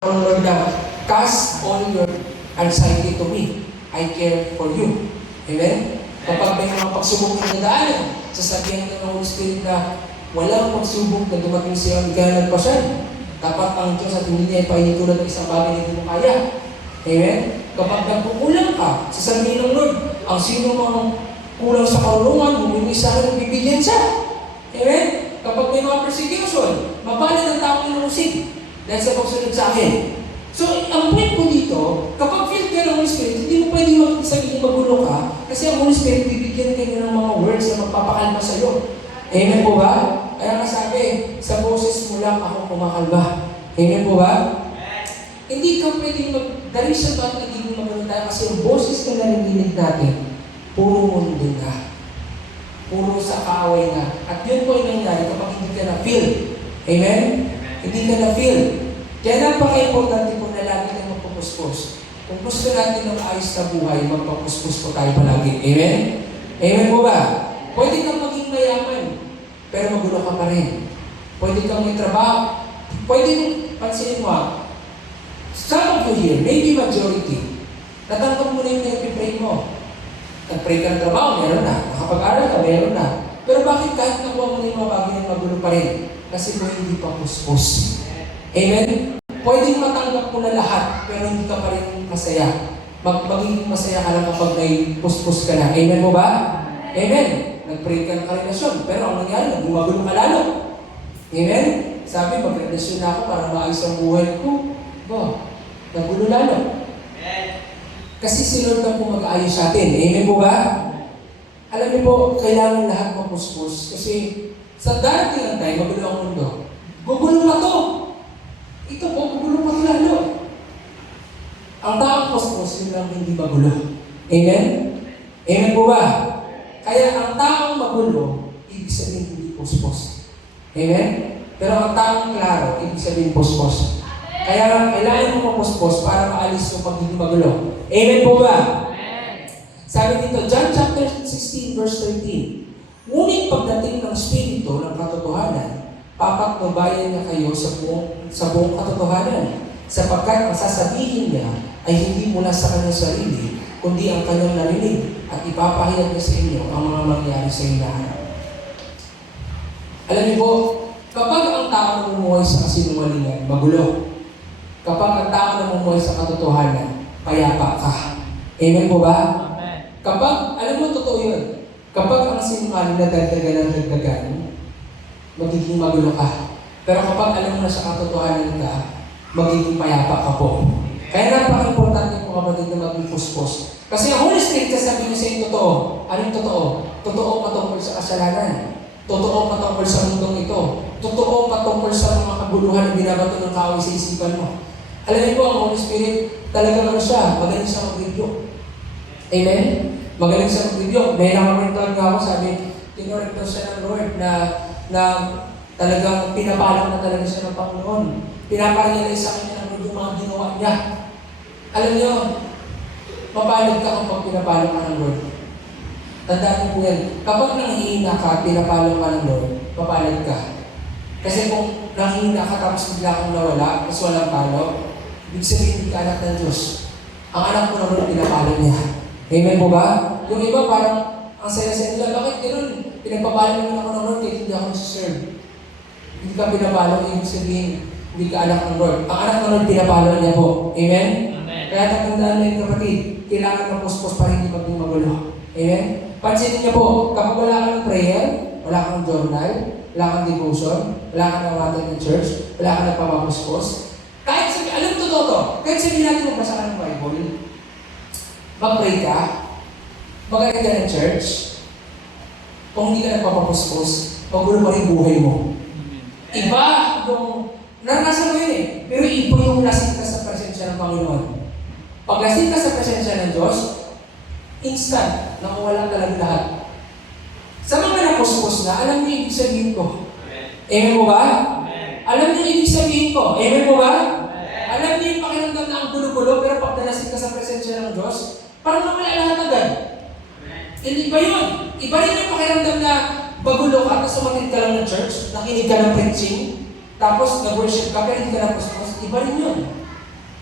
Lord na, cast all your anxiety to me. I care for you. Amen? Kapag may mga pagsubok na nadaanan, sasabihan ka ng Holy Spirit na walang pagsubok na dumating sa iyo, hindi ka na nagpasyan. Dapat ang Diyos at hindi niya ipahinitulad ng isang bagay na hindi mo kaya. Amen? Kapag nagkukulang ka, sasabihin ng Lord, ang sino mang kulang sa karunungan, humingi sa akin, bibigyan siya. Amen? Kapag may mga persecution, mapalad ang taong inuusig dahil sa pagsunod sa akin. So, ang point ko dito, kapag filled ka ng Holy Spirit, hindi mo pwede sabihin magulo ka kasi ang Holy Spirit bibigyan kayo ng mga words na magpapakalma sa iyo. Amen po ba? Kaya nga sabi, sa boses mo lang ako kumakalma. Amen po ba? Hindi ka pwedeng the reason bakit nagiging magulo tayo kasi yung boses na narinig natin, puro mundo na. Puro sa kaaway na. At yun po yung nangyari kapag hindi ka na-feel. Amen? Hindi ka na-feel. Kaya napaka-importante po na lagi na magpapuspos. Kung gusto natin ng ayos na buhay, magpapuspos po tayo palagi. Amen? Amen po ba? Pwede kang maging mayaman, pero magulo ka pa rin. Pwede kang may trabaho. Pwede pansinin mo, some of you here, maybe majority, natanggap mo na yung pinag-pray mo. Nag-pray ka ng trabaho, meron na. Nakapag-aral ka, meron na. Pero bakit kahit nakuha mo na yung mga bagay na magulo pa rin? Kasi mo hindi pa puspos. Amen? Pwedeng matanggap mo na lahat, pero hindi ka pa rin masaya. Magiging masaya ka lang kapag may puspos ka na. Amen mo ba? Amen? Nag-pray ka ng karelasyon, pero ang nangyari, nagbumagulo ka lalo. Amen? Sabi, mag-relasyon na ako para maayos ang buhay ko. Nagulo lalo. Kasi si Lord lang po mag-aayos sa atin. Amen po ba? Alam niyo po, kailangan lahat mapuspos. Kasi sa darating ang time, magulo ang mundo. Gugulo na to. Ito po, gugulo pa lalo. Ang taong puspos, yun lang hindi magulo. Amen? Amen po ba? Kaya ang taong magulo, ibig sabihin hindi puspos. Amen? Pero ang taong klaro, ibig sabihin puspos. Kaya kailangan mo mapuspos para maalis yung pagiging magulo. Amen po ba? Amen. Sabi dito, John chapter 16 verse 13. Ngunit pagdating ng Espiritu ng katotohanan, papatnubayan niya kayo sa buong katotohanan, sapagkat ang sasabihin niya ay hindi mula sa kanyang sarili, kundi ang kanyang narinig, at ipapahayag niya sa inyo ang mga mangyari sa hinahanap. Alam niyo po, kapag ang tao namumuhay sa kasinungalingan, magulo. Kapag ang tao namumuhay sa katotohanan, payapa ka. Amen po ba? Amen. Kapag, alam mo, totoo yun. Kapag ang sinungaling na dagdagan, magiging magulo ka. Pero kapag alam mo na sa katotohanan ka, magiging payapa ka po. Kaya napaka-importante po kapatid na maging puspos. Kasi ang Holy Spirit sasabihin niya sa inyo totoo. Anong totoo? Totoo patungkol sa kasalanan. Totoo patungkol sa mundong ito. Totoo patungkol sa mga kaguluhan na binabato ng kaaway sa isipan mo. Alam niyo po, ang Holy Spirit, talaga lang siya, magaling siya mag-rebuke. Amen? Magaling siya mag-rebuke. May nakakwentahan nga ako, sabi, tinurektor siya ng Lord na talagang pinapalang na talaga siya ng Panginoon. Pinaparealize sa kanya ng Lord yung mga ginawa niya. Alam niyo, mapalad ka kapag pinapalang ka ng Lord. Tandaan mo po yan. Kapag nanghihina ka, pinapalang ka ng Lord, papalad ka. Kasi kung nanghihina ka tapos bigla kang nawala, tapos walang palo, ibig sabihin hindi ka anak ng Diyos. Ang anak mo naman pinapalang niya. Amen po ba? Yung iba parang ang saya-saya nila, bakit gano'n? Pinagpapalang naman ako ng Lord, kahit hindi ako nasa-serve. Hindi ka pinapalang, ibig sabihin, hindi ka anak ng Lord. Ang anak ng Lord, pinapalang niya po. Amen? Amen. Kaya tatandaan na yung kapatid, kailangan mapuspos para hindi maging magulo. Amen? Pansinin niyo po, kapag wala ka ng prayer, wala kang journal, wala kang devotion, wala kang nawatan ng church, wala kang nagpapapuspos, kahit sabi, alam mo totoo to, kahit sabihin natin magbasa ka ng Bible, mag-pray ka, magaling ka ng church, kung hindi ka nagpapapuspos, magulo pa rin buhay mo. Iba yung, naranasan mo yun eh, pero iba yung lasing ka sa presensya ng Panginoon. Pag lasing ka sa presensya ng Diyos, instant, nakuwalan talaga lahat. Sa mga napuspos na, alam niyo ibig sabihin ko. Amen mo ba? Amen. Alam niyo ibig sabihin ko. Amen mo ba? Amen. Alam niyo yung pakiramdam na ang gulo-gulo, pero pag nalasing ka sa presensya ng Diyos, parang nawala lahat agad. Iba yun. Iba rin yung pakiramdam na bagulo ka, tapos sumatid ka lang ng church, nakinig ka ng preaching, tapos nag-worship ka, pero hindi ka napuspos. Iba rin yun.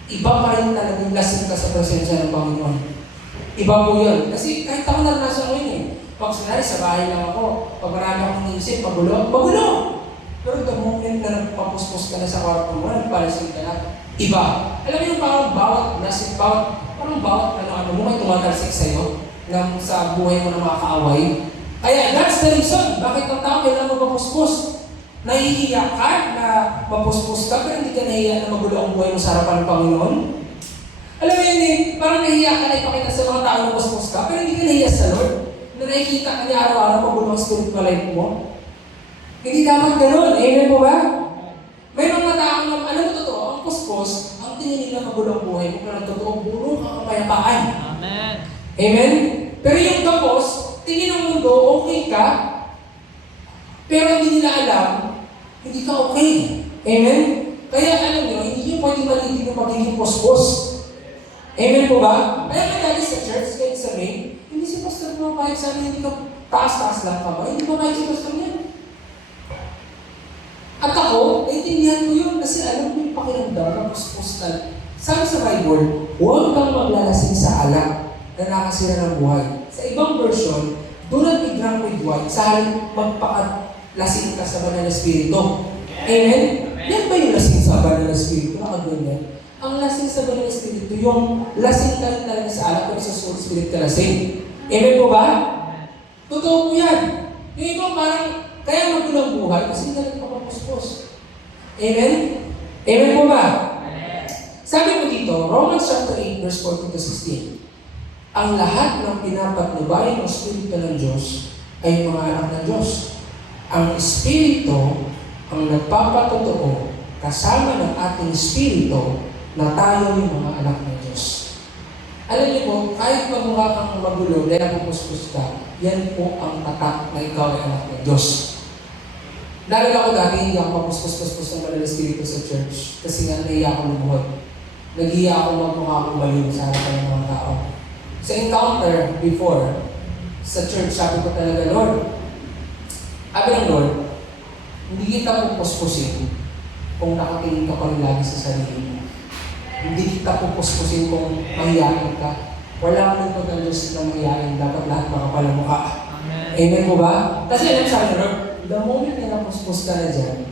iba pa rin talagang lasing ka sa presensya ng Panginoon. Iba po yun. Kasi kahit ako naranasan ko yun eh. Pag sunari, sa bahay lang ako, pag marami akong iniisip, magulo. Pero the moment na nagpapuspos ka na sa kwarto mo, nagpalasing ka na, iba. Alam mo yung parang bawat ano mo, may tumatalsik sa'yo sa buhay mo na mga kaaway. Kaya that's the reason. Bakit ang tao kailangan mapapuspos? Nahihiya ka na mapuspos ka, pero hindi ka nahihiya na magulo ang buhay mo sa harapan ng Panginoon? Alam mo yun eh, parang nahihiya ka na ipakita sa mga tao na mapuspos ka, pero hindi ka nahihiya sa Lord. Na nakikita ka niya araw-araw magulo ang spiritual life mo. Hindi dapat ganun. Amen po ba? May mga tao na, alam mo totoo, ang puspos, ang tingin nila magulo ang buhay mo, pero totoo, bulo ang kapayapaan. Amen. Amen? Pero yung tapos, tingin ng mundo, okay ka, pero hindi nila alam, hindi ka okay. Amen? Kaya alam nyo, hindi nyo pwede malitin yung pagiging puspos. Amen po ba? Kaya nga dati sa church, kahit sa main, hindi si pastor pumapayag sa amin, hindi ka taas-taas lang ka ba? Hindi pumapayag si pastor niya. At ako, naintindihan ko yun kasi alam mo yung pakiramdam na puspos na. Sabi sa Bible, huwag kang maglalasing sa alak na nakasira ng buhay. Sa ibang version, do not be drunk with wine sa halip magpakalasing ka sa banal na spirito. Amen? Yan ba yung lasing sa banal na spirito? Nakaganyan. Ang lasing sa banal na spirito, yung lasing ka rin talaga sa alak kung sa soul spirit ka lasing. Amen po ba? Totoo po yan. Yung iba parang kaya magulang buhay kasi hindi ka nagpapapuspos. Amen? Amen po ba? Sabi mo dito, Romans chapter 8, verse 14 to 16. Ang lahat ng pinapatnubay ng Espiritu ng Diyos ay mga anak ng Diyos. Ang Espiritu ang nagpapatotoo kasama ng ating Espiritu na tayo yung mga anak ng Diyos. Alam niyo po, kahit magmukha kang magulo dahil napupuspos ka, yan po ang tatak na ikaw ay anak ng Diyos. Nalala ko dati, hindi ako mapuspos-puspos ng Banal na Espiritu sa church kasi nga nahiya ako lumuhod. Naghiya ako magmukha akong baliw sa harapan ng mga tao. Sa encounter before, sa church, sabi ko talaga, Lord, sabi ng Lord, hindi kita pupuspusin kung nakatingin ka pa rin lagi sa sarili mo. Hindi kita pupuspusin kung mahiyain ka. Wala ka ng pag-Diyos na mahiyain, dapat lahat makapalamukha. Amen po ba? Kasi alam sa akin, Lord, the moment na napuspos ka na dyan,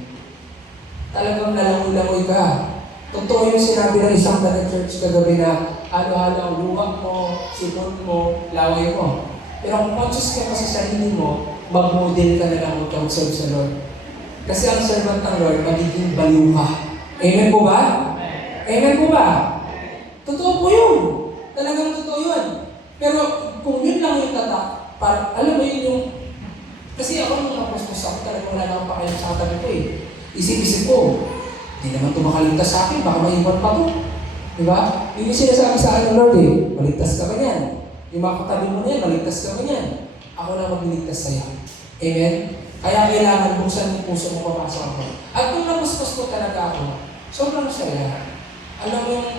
talagang lalangoy-langoy ka. Totoo yung sinabi ng isang taga church kagabi na halo-halo ang luwag mo, sipon mo, laway mo. Pero kung conscious ka pa sa sarili mo, mag-model ka na lang mag-serve sa Lord. Kasi ang servant ng Lord, magiging baliw ka. Amen po ba? Amen po ba? Totoo po yun. Talagang totoo yun. Pero kung yun lang yung tatak, alam mo yun yung kasi ako nung napuspos ako, talagang wala na akong pakialam sa katabi ko eh. Isip-isip ko, hindi naman ito makaligtas sa akin, baka maiwan pa ito. Diba? Yun yung sinasabi sa akin ng Lord eh, maligtas ka ba niyan? Yung mga katabi mo niyan, maligtas ka ba niyan? Ako na magliligtas sa'yo. Amen? Kaya kailangan buksan yung puso mo papasok ako. At kung napuspos ko talaga ako, sobrang saya. Alam mo yung,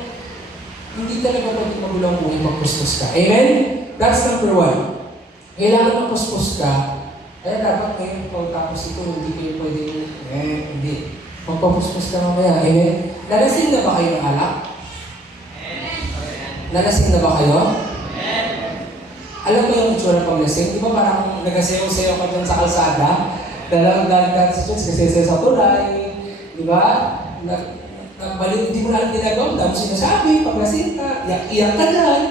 hindi talaga pwede magulang buhay pagpuspos ka. Amen? That's number one. Kailangan mapuspos ka. Kaya dapat ngayon kung tapos ito, hindi kayo pwede, hindi. Magpapuspos ka mamaya, amen? Nalasing na ba kayo ng alak? Nalasing na ba kayo? Alam mo yung itsura pag lasing? Di ba parang nagasayaw-sayaw ka dyan sa kalsada? Dalang dagat sa church, kasi sa tulay. Di ba? Nagbalik, hindi mo na ginagawa, dami sinasabi, pag lasing ka, iyak ka dyan.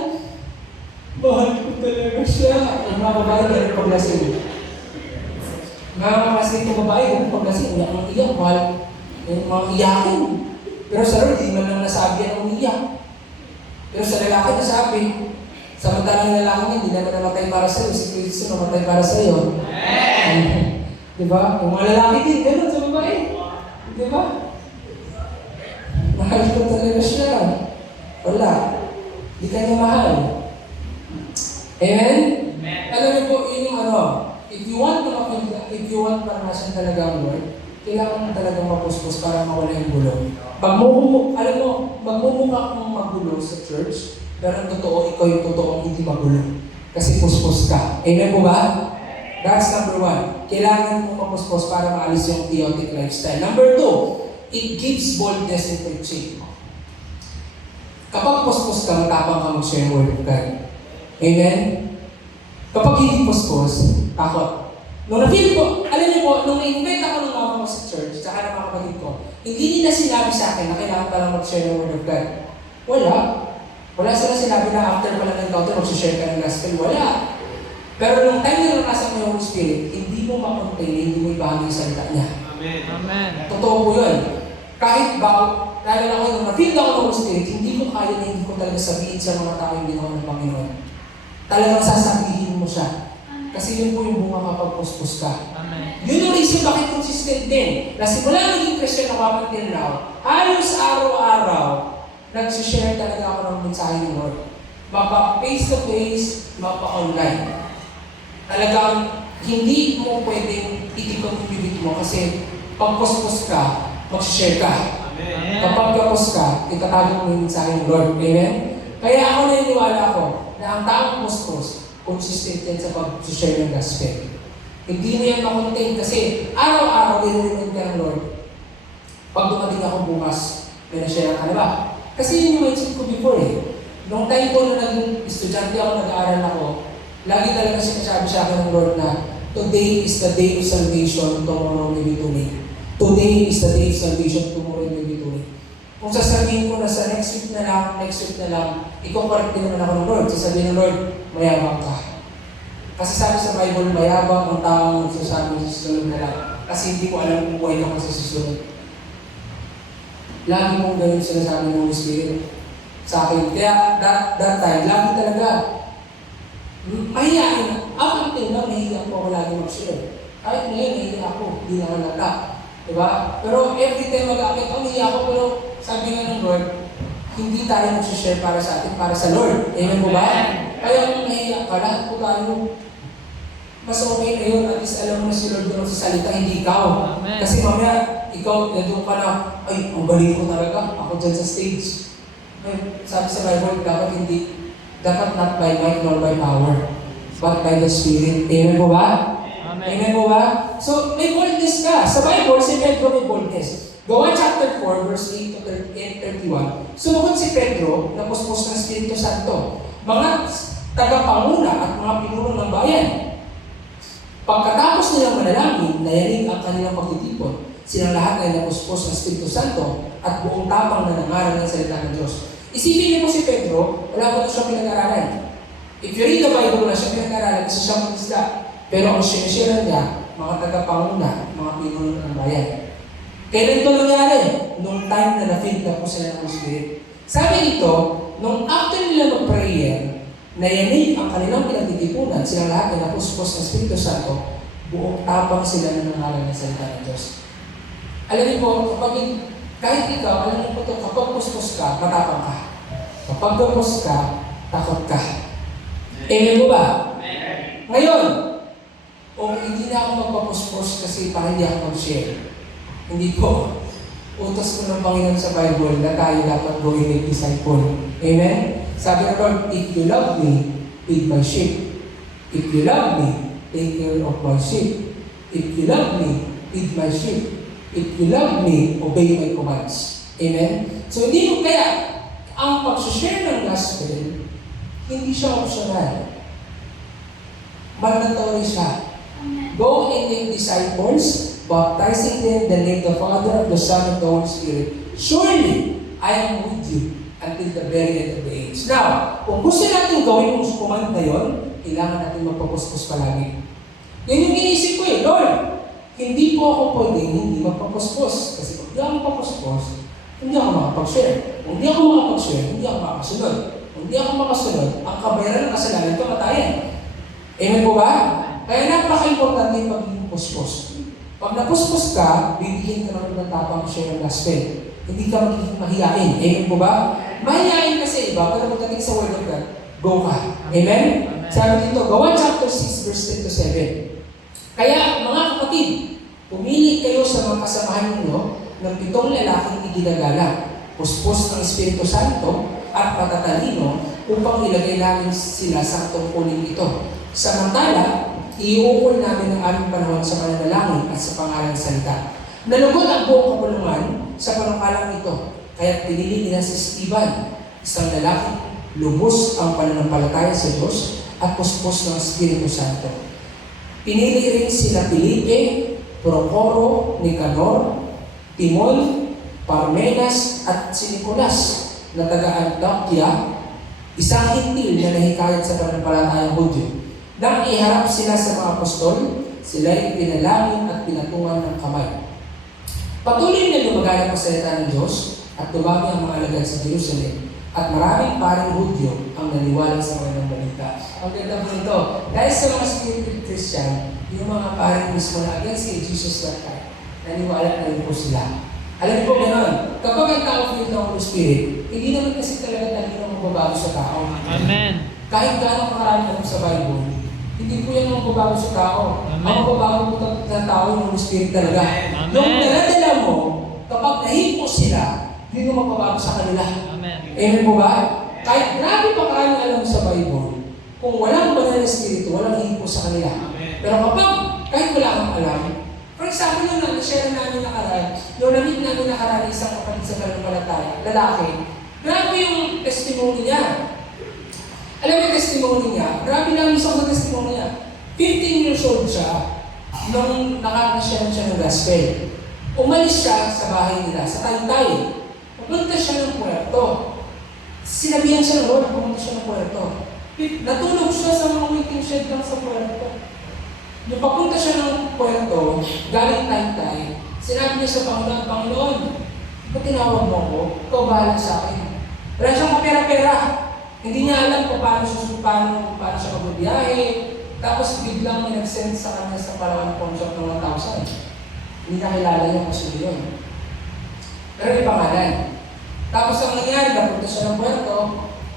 Mahal ko talaga siya. Ang mga babae dyan pag lasing. Mga kasi itong babae, kung paglasing, uyak ng iyak, mahal yung mga iyakin. Pero sa Lord, hindi man lang nasabi yan umiyak. Pero sa lalaki nasabi, samantalang lalaki hindi naman namatay para sa iyo, si Kristo namatay para sa iyo. Diba? Yung mga lalaki din, gano'n sa babae. Diba? Mahal ko talaga siya. Wala. Hindi ka niya mahal. Amen? Alam niyo po, yun yung if you want maranasan talaga ang Lord, kailangan mo talagang mapuspos para mawala yung gulo. Magmumukha kang magulo sa church, pero ang totoo, ikaw yung totoong hindi magulo. Kasi puspos ka. Amen po ba? That's number one. Kailangan mo mapuspos para maalis yung chaotic lifestyle. Number two, it gives boldness in preaching. Kapag pospos ka, matapang ka mag-share word of God. Amen? Kapag hindi pospos, takot. Nung na-feel ko, alam niyo po, nung na-invite ako ng mama ko sa church, tsaka ng mga kapatid ko, hindi nila sinabi sa akin na kailangan palang mag-share ng word of God. Wala. Wala sila sinabi na after pa lang encounter, mag-share ka ng gospel. Wala. Pero nung time na naranasan mo yung Holy Spirit, hindi mo makontain, hindi mo ibahagi yung salita niya. Amen. Amen. Totoo po yun. Kahit ba, lalo na ako, nung na-feel ako ng Holy Spirit, hindi ko kaya na hindi ko talaga sabihin sa mga tao yung ginawa ng Panginoon. Talagang sasabihin mo siya. Kasi yun po yung bunga kapag puspos ka. Amen. Yun yung reason bakit consistent din. Na simula naging Christian ako up until now, halos araw-araw, nagsishare talaga ako ng mensahe ng Lord. Mapa face-to-face, mapa online. Talagang hindi mo pwedeng itikot yung bibig mo kasi pag puspos ka, magsishare ka. Amen. Kapag kapos ka, itatago mo yung mensahe ng Lord. Amen? Kaya ako naniniwala ko na ang taong puspos, consistent yan sa pag-share ng gospel. Hindi mo yan makontain kasi araw-araw dinurinig ka ng Lord. Pag dumating ako bukas, may na-share ka na ba? Kasi yun yung mindset ko before eh. Noong time ko na naging estudyante ako, nag-aaral ako, lagi talaga sinasabi sa akin ng Lord na today is the day of salvation, tomorrow may be too late. Today is the day of salvation, tomorrow may be too late. Kung sasabihin ko na sa next week na lang, i-correct din naman ako ng Lord. Sasabihin ng Lord, mayabang ka. Kasi sabi sa Bible, mayabang ang taong nagsasabi sa susunod na lang. Kasi hindi ko alam kung buhay ka sa susunod. Lagi mong ganun sinasabi ng Holy Spirit sa akin. Kaya that time, lagi talaga, mahihain. Up until now, nahihiya po ako lagi mag-share. Kahit ngayon, nahihiya ako, hindi na halata. Diba? Pero every time mag-akit ako, nahihiya ako, pero sabi nga ng Lord, hindi tayo mag-share para sa atin, para sa Lord. Amen po ba? Kaya kung nahihiya ka, lahat po tayo, mas okay na yun, at least alam mo na si Lord doon sa salita, hindi ikaw. Amen. Kasi mamaya, ikaw, doon ka na, ay, ang galing ko talaga, ako dyan sa stage. Ay, sabi sa Bible, dapat not by might nor by power, but by the Spirit. Amen po ba? Amen. Amen po ba? So, may boldness ka. Sa Bible, si Pedro may boldness. Gawa chapter 4, verse 8 to 31. Sumunod si Pedro, na puspos ng Espiritu Santo. Mga tagapanguna at mga pinuno ng bayan. Pagkatapos nilang manalangin, nayanig ang kanilang pagtitipon. Silang lahat ay napuspos ng Espiritu Santo at buong tapang na nangaral ng salita ng Diyos. Isipin niyo po si Pedro, wala po siya pinag-aralan. If you read the Bible, wala siya pinag-aralan kasi siya mag-isda. Pero ang sinishare niya, mga tagapanguna, mga pinuno ng bayan. Kailan ito nangyari? Nung time na na-feel na po sila ng Spirit. Sabi dito, nung after nila mag-prayer, nayanig ang kanilang pinagtitipunan, silang lahat ay napuspos ng Espiritu Santo, buong tapang sila na nangaral ng salita ng Diyos. Alam niyo po, kahit ikaw, alam niyo po ito, kapag puspos ka, matapang ka. Kapag gapos ka, takot ka. Amen po ba? Ngayon, hindi na ako magpapuspos kasi parang hindi ako mag-share. Hindi po. Utos ko ng Panginoon sa Bible na tayo dapat gawin ng disciple. Amen? Sabi ng Lord, if you love me, feed my sheep. If you love me, take care of my sheep. If you love me, feed my sheep. If you love me, obey my commands. Amen? So hindi mo kaya, ang pag-share ng gospel, hindi siya optional. Mandatory siya. Go and make disciples, baptizing them in the name of the Father, of the Son, and the Holy Spirit. Surely, I am with you until the very end of the age. Now, kung gusto natin gawin yung command na yun, kailangan natin magpapuspos palagi. Yan yung inisip ko eh, Lord, hindi po ako pwedeng hindi magpapuspos. Kasi kung hindi ako magpapuspos, hindi ako makapag-share. Kung hindi ako makapag-share, hindi ako makasunod. Kung hindi ako makasunod, ang kabayaran ng kasalanan ito, matayan. Amen po ba? Kaya napaka-importante yung pagiging puspos. Pag napuspos ka, bibigyan ka naman ng tapang share ng gospel. Hindi ka magiging mahiyain. Amen po ba? Mahiyain kasi iba, pero pagdating sa Word of God, go ka. Amen? Sabi dito, Gawa chapter 6, verse 10 to 7. Kaya, mga kapatid, pumili kayo sa mga kasamahan ninyo ng 7 lalaking iginagala, puspos ng Espiritu Santo at patatalino upang ilagay namin sila sa tungkulin ito. Samantala, iuukol namin ang aming panahon sa pananalangin at sa pangalan ng salita. Nalugod ang buong kapulungan sa panukalang ito, kaya pinili nila si Stephen, Isang lalaki, lubos ang pananampalataya sa Diyos at puspos ng Espiritu Santo. Pinili rin sila Felipe, Procoro, Nicanor, Timon, Parmenas at si Nicolas na taga-Antioquia, isang hintil na nahikayat sa pananampalatayang Hudyo. Nang iharap sila sa mga apostol, sila ay pinalangin at pinatungan ng kamay. Patuloy na lumaganap ang salita ng Diyos at dumami ang mga alagad sa Jerusalem at maraming paring Hudyo ang naniwala sa mga balita. Ang ganda po nito, dahil sa mga Spirit Christian, yung mga paring mismo na against si Jesus that time, naniwala na rin po sila. Alam niyo po gano'n, kapag ang tao filled ng Holy Spirit, hindi naman kasi talaga talino magbabago sa tao. Amen. Kahit gaano karami alam sa Bible, hindi po yan ang magbabago sa tao. Ang magbabago po sa tao yung Holy Spirit talaga. Amen. Yung daladala mo, kapag nahipo sila, hindi mo magbabago sa kanila. Amen. Amen po ba? Kahit grabe pa karaming alam sa Bible, kung walang banal na Espiritu, walang hipo sa kanila. Pero kapag kahit wala kang alam, for example, yung na-share namin nakaraan, yung na-meet namin nakaraan isang kapatid sa pananampalataya, lalaki, grabe yung testimony niya. Alam mo yung testimony niya? Grabe lang yung isang testimony niya. 15 years old siya nung nakakashare siya ng gospel. Umalis siya sa bahay nila, sa Taytay. Pumunta siya ng Puerto. Sinabihan siya ng Lord, pumunta siya ng Puerto. Natulog siya sa mga waiting shed lang sa Puerto. Nung papunta siya ng Puerto, galing Taytay, sinabi niya sa Panginoon, Panginoon, ba't tinawag mo ako? Ikaw bahala sa akin. Wala siyang kapera-pera. Hindi niya alam kung paano siya magbibiyahe. Tapos biglang may nag-send sa kanya sa Palawan pawn shop ng 1,000. Hindi na kilala niya kasi yun. Pero may pangalan. Tapos ang nangyari, napunta siya ng Puerto.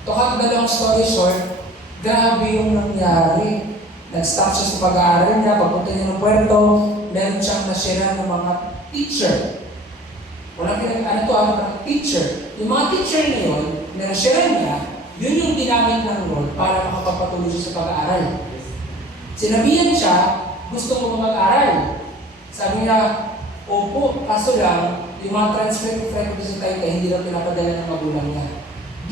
To cut the long story short, grabe yung nangyari. Nag-stop siya sa pag-aaral niya, pagpunta niya ng Puerto, meron siyang nasira ng mga teacher. Walang teacher. Yung mga teacher na yun, na nasira niya, yun yung ginamit ng Lord para makapagpatuloy siya sa pag-aaral. Sinabihan siya, gusto mo mag-aaral. Sabi niya, opo, kaso lang, yung mga transfer of records sa Taytay, hindi lang pinapadala ng magulang niya.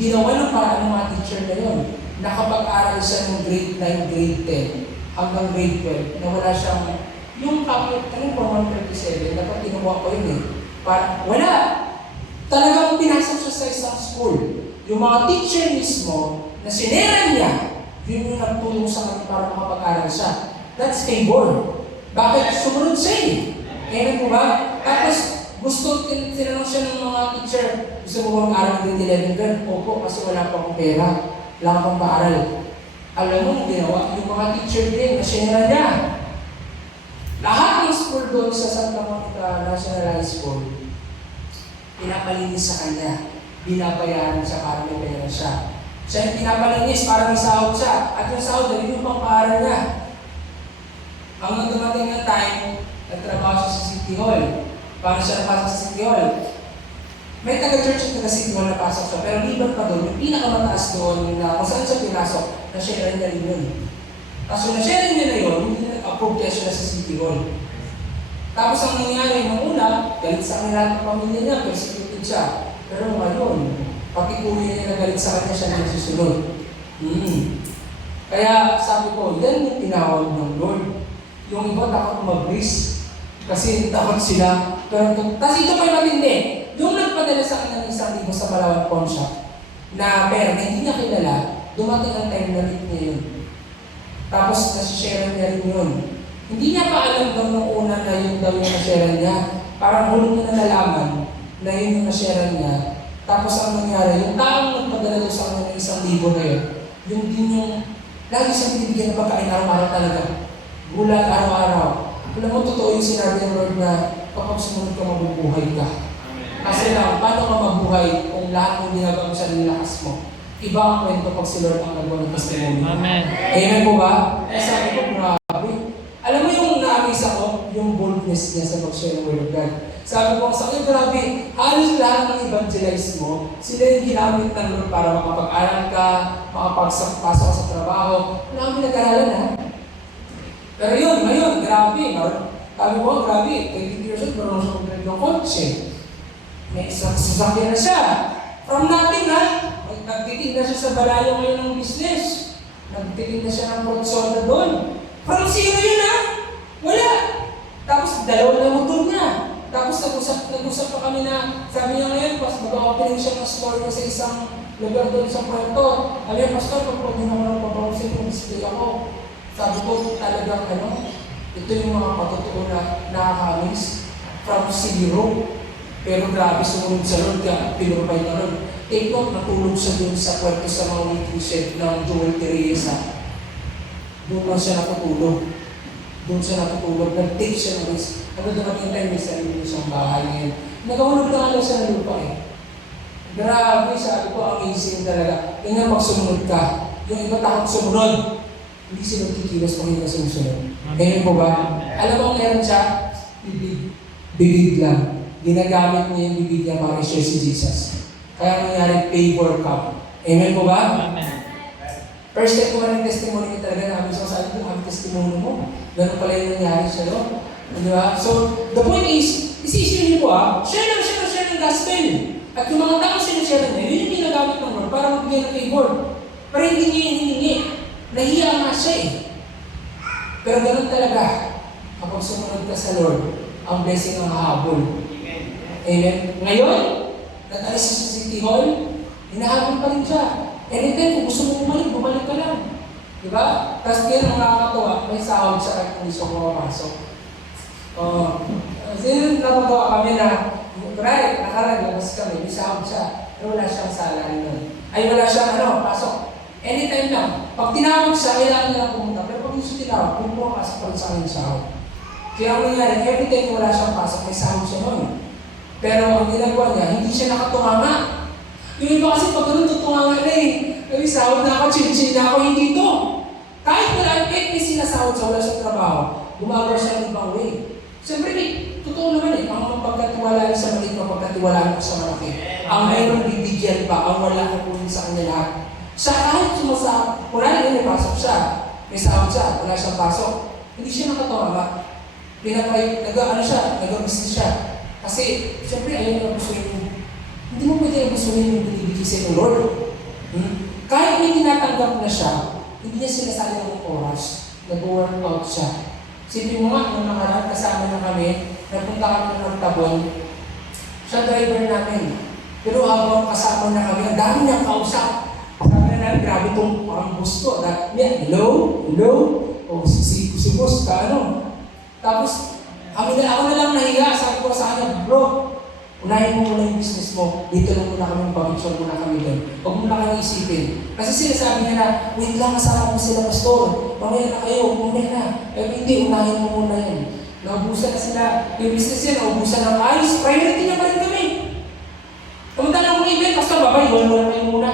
Ginawa ng paraan ng mga teacher na yun. Nakapag-aral siya ng grade 9, grade 10, hanggang grade 12, na wala siyang, yung copy, Form 137, dapat kinuha ko yun eh. Wala! Talagang pinasok siya sa isang school. Yung mga teacher mismo, na sinera niya, yun yung nagtulong sa kanya para makapag-aral siya. That's favor. Bakit? Sumunod siya eh. Kaya po ba? Tapos, tinanong siya ng mga teacher, gusto mo mag-aral ng grade 11, 12? Opo, kasi wala pa akong pera. Wala akong paaral. Alam mo, ginawa, yung mga teacher din, na sinera niya. Lahat ng school doon sa Santa Monica National High School, pinapalinis sa kanya. Binabayaran siya para may pera siya. Siya yung pinapalinis para may sahod siya. At yung sahod, dahil yung pang-paaral niya. Hanggang dumating ng time, nagtrabaho siya sa City Hall. Paano siya napasok sa City Hall? May taga-church at taga-City Hall napasok siya. Pero liban pa doon, yung pinakamataas doon na kung saan siya pinasok, na-share niya rin yun. Tapos yung na-share niya na yun, hindi na nag-approve kaya siya sa City Hall. Tapos ang nangyari nung una, galit sa kanila ng pamilya niya, persecuted siya. Pero ngayon, pati kuya niya na galit sa kanya, siya na nagsusunod. Kaya sabi ko, yan yung tinawag ng Lord. Yung iba takot mag-risk. Kasi takot sila. Pero tapos ito pa yung matindi. Yung nagpadala sa kanya ng 1,000 sa Palawan pawn shop, na pera na hindi niya kilala, dumating ang time na rin niya yun. Tapos nasishare niya rin yun. Hindi niya pa alam daw nung una na yun daw yung nashare niya. Parang huli niya na nalaman na yun yung nashare niya. Tapos ang nangyari, yung taong nagpadala doon sa kanya ng 1,000 na yun, yung din yung lagi siyang bibigyan ng pagkain araw-araw talaga. Gulat araw-araw. Alam mo, totoo yung sinabi ng Lord na kapag sumunod ka, mabubuhay ka. Kasi lang, paano ka mabuhay kung lahat ng ginagawa mo sa nilakas mo? Iba ang kwento pag si Lord ang nagawa ng testimony. Amen. Amen po ba? Eh sabi ko, grabe. Alam mo yung na-amaze ako, yung boldness niya sa pag-share ng Word of God. Sabi ko, sa akin, grabe, halos lahat ng evangelize mo, sila yung ginamit ng Lord para makapag-aral ka, makapagpasok ka sa trabaho. Wala kang pinag-aralan, ha? Pero yun, ngayon, grabe. Sabi ko, grabe, 20 years old, marunong siya mag-drive ng kotse. May isang sasakyan na siya. From nothing, ha? Nagtitinda siya sa balayo ngayon ng business. Nagtitinda siya ng fruit soda doon. From zero yun ha? Wala. Tapos dalawa na motor niya. Tapos nag-usap pa kami na, sabi niya ngayon, mag-opening siya ng store sa isang lugar doon sa Puerto. Sabi niya, Pastor, pag din ako ng papausin kung display ako. Sabi ko, talagang ito yung mga patutuo na nakakamiss from zero. Pero grabe sumunod sa Lord, kaya pinurpay na Lord. Take note, natulog siya doon sa Puerto sa mga waiting shed ng Joel Teresa. Doon lang siya natutulog. Doon siya natutulog. Nag-take siya ng risk. Dumating tayo, may sarili siyang bahay ngayon. Nagahulog na nga siya ng lupa eh. Grabe, sabi ko, amazing talaga. Yung nga pag sumunod ka, yung iba takot sumunod, hindi sila kikilos pag hindi ka sumusunod. Ngayon po ba? Alam mo ang meron siya? Bibig lang. Ginagamit niya yung bibig niya para i-share si Jesus. Kaya nangyari, favor cup. Amen po ba? Amen. First time ko man yung testimony niya talaga, namin siya sabi ko, ang testimony mo. Ganun pala yung nangyari siya, no? Diba? So, the point is, isisip niyo po share ng gospel. At yung mga tao sinashare niya, yun yung ginagamit ng Lord para magbigay ng favor. Pero hindi niya hinihingi. Nahiya nga siya eh. Pero ganun talaga. Kapag sumunod ka sa Lord, ang blessing ang hahabol. Amen? Ngayon, nag-alis siya sa City Hall, hinahabol pa rin siya. Anytime, kung gusto mo bumalik ka lang. Diba? Tapos kaya nang nakakatawa, may sahod siya kahit kung gusto mo mapasok. Kasi natatawa kami na, right, nakalagabas kami, may sahod siya, pero wala siyang salary nun. Ay, wala siyang pasok. Anytime lang. Pag tinawag siya, kailangan niya lang pumunta. Pero pag gusto tinawag, pumapasok pa rin sa akin sa sahod. Kaya ang nangyari, every time wala siyang pasok, may sahod siya nun. Pero ang ginagawa niya, hindi siya nakatunganga. Yung iba kasi pag ganun, tutunganga na eh. May sahod na ako, chill na ako, hindi to. Kahit may sinasahod sa wala siyang trabaho, gumagawa siya ng ibang way. Siyempre, totoo naman eh, ang mapagkatiwalaan sa maliit, mapagkatiwalaan ko sa malaki. Ang mayroong bibigyan pa, ang wala ko kunin sa kanya lahat. Siya kahit sumasahod, wala na may pasok siya. May sahod siya, wala siyang pasok. Hindi siya nakatawa. Nag-business siya. Kasi, siyempre, ayaw niya gustuhin mo. Hindi mo pwede gustuhin yung binibigay sa Lord. Kahit may tinatanggap na siya, hindi niya sinasali ng oras. Nag-workout siya. Sipin mo nga, nung nakaraan kasama na kami, napunta kami ng Tabon, siya driver namin. Pero habang kasama na kami, ang dami niyang kausap. Sabi na namin, grabe itong parang bus ko. Hello? O si boss ka, Tapos, ako na lang nahiga, sabi ko sa kanya, bro, unahin mo muna yung business mo. Dito lang muna kami, pag-picture muna kami doon. Huwag mo na kami isipin. Kasi sinasabi niya na, wait lang, kasama mo sila, pastor. Mamaya na kayo, mamaya na. Hindi, unahin mo muna yan. Naubusan na sila. Yung business yan, naubusan ng ayos. Priority niya pa rin kami. Kamunta lang mga event, pastor, babay, iwan mo na kayo muna.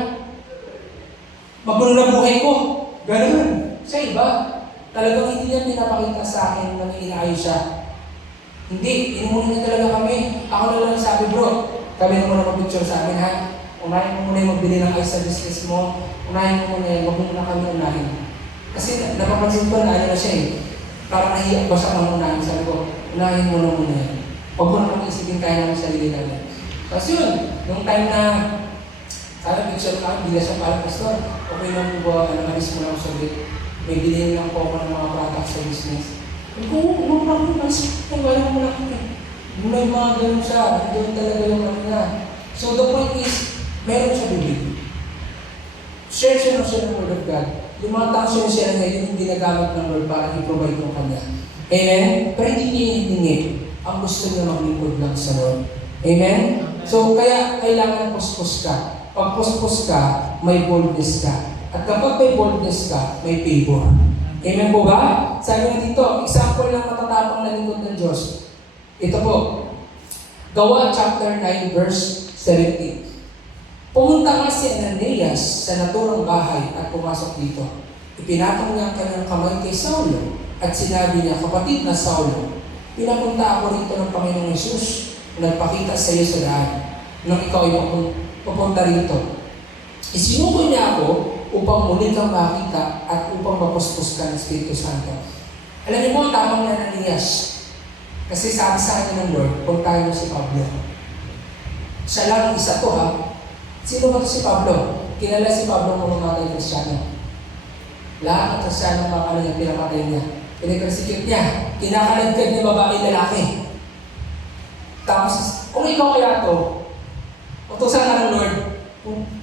Magulo na buhay ko. Ganun. Siya iba. Talagang hindi niya pinapakita sa akin na may inaayos siya. Hindi, inumuli niya talaga kami. Ako na lang sabi, bro, kami na muna mag-picture sa amin, ha? Unahin mo muna yung magbili ng ayos sa business mo. Unahin mo muna yung wag mo muna kami unahin. Kasi napapansin ko na na siya eh. Parang nahiyak ba siya kung unahin? Sabi ko, unahin mo na muna yan. Huwag mo na kami isipin kaya namin sarili namin. Tapos yun, nung time na sabi, picture kami, bila siya parang, pastor, okay lang po ba, alis mo lang sa bit. May bilhin lang po ako ng mga products sa business. Huwag na po, wala mo lang kami. May mga ganun siya, doon talaga yung ano na. So the point is, meron siya bibig. Share siya ng Word of God. Yung mga tao siya niya, yun yung ginagamit ng Lord para i-provide ng Kanya. Amen? Pero hindi niya hinihingi. Ang gusto niya maglingkod lang sa Lord. Amen? So kaya kailangan puspos ka. Pag puspos ka, may boldness ka. At kapag may boldness ka, may favor. Amen po ba? Sabi na dito, example ng matatapang na lingkod ng Diyos. Ito po, Gawa chapter 9 verse 17. Pumunta nga si Ananias sa naturang bahay at pumasok dito. Ipinatong niya ang kanyang kamay kay Saulo at sinabi niya, kapatid na Saulo, pinapunta ako rito ng Panginoong Hesus na nagpakita sa iyo sa daan nang ikaw ay pupunta rito. Isinuko niya ako upang muli kang makita at upang mapuspos ka ng Espiritu Santo. Alam niyo mo, tamang na Ananias. Kasi sabi sa akin ng Lord, puntahan mo si Pablo. Siya lang isa to ha. Sino ba ito si Pablo? Kilala si Pablo kung mamatay Kristiyano. Lahat ng Kristiyano mga niya, pinapatay niya. Pinipersecute niya. Kinakalagkad niya babae lalaki. Tapos, kung ikaw kaya ito, utusan ka ng Lord,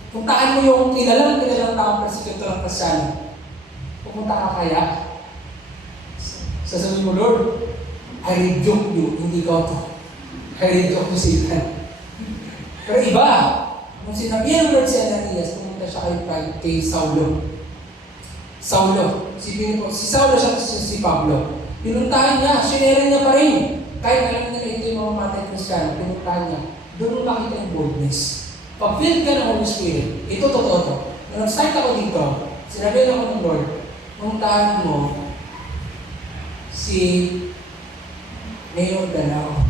puntahan mo yung kilalang taong persecutor ng Kristiyano. Pupunta ka kaya? Sasabihin mo, Lord, I rebuke you, hindi ka ito. I rebuke you, Satan. Pero iba, nung sinabihan ng Lord si Ananias, pumunta siya kay Saulo. Si Saulo siya si Pablo. Pinuntahan niya, sinera niya pa rin. Kahit alam niya na ito yung mga matay Kristiyano, pinuntahan niya. Doon mo makita yung boldness. Pag-filled ka ng Holy Spirit, ito totoo to. Nung nag-start ako dito, sinabihan ako ng Lord, puntahan mo si Mayor Danao.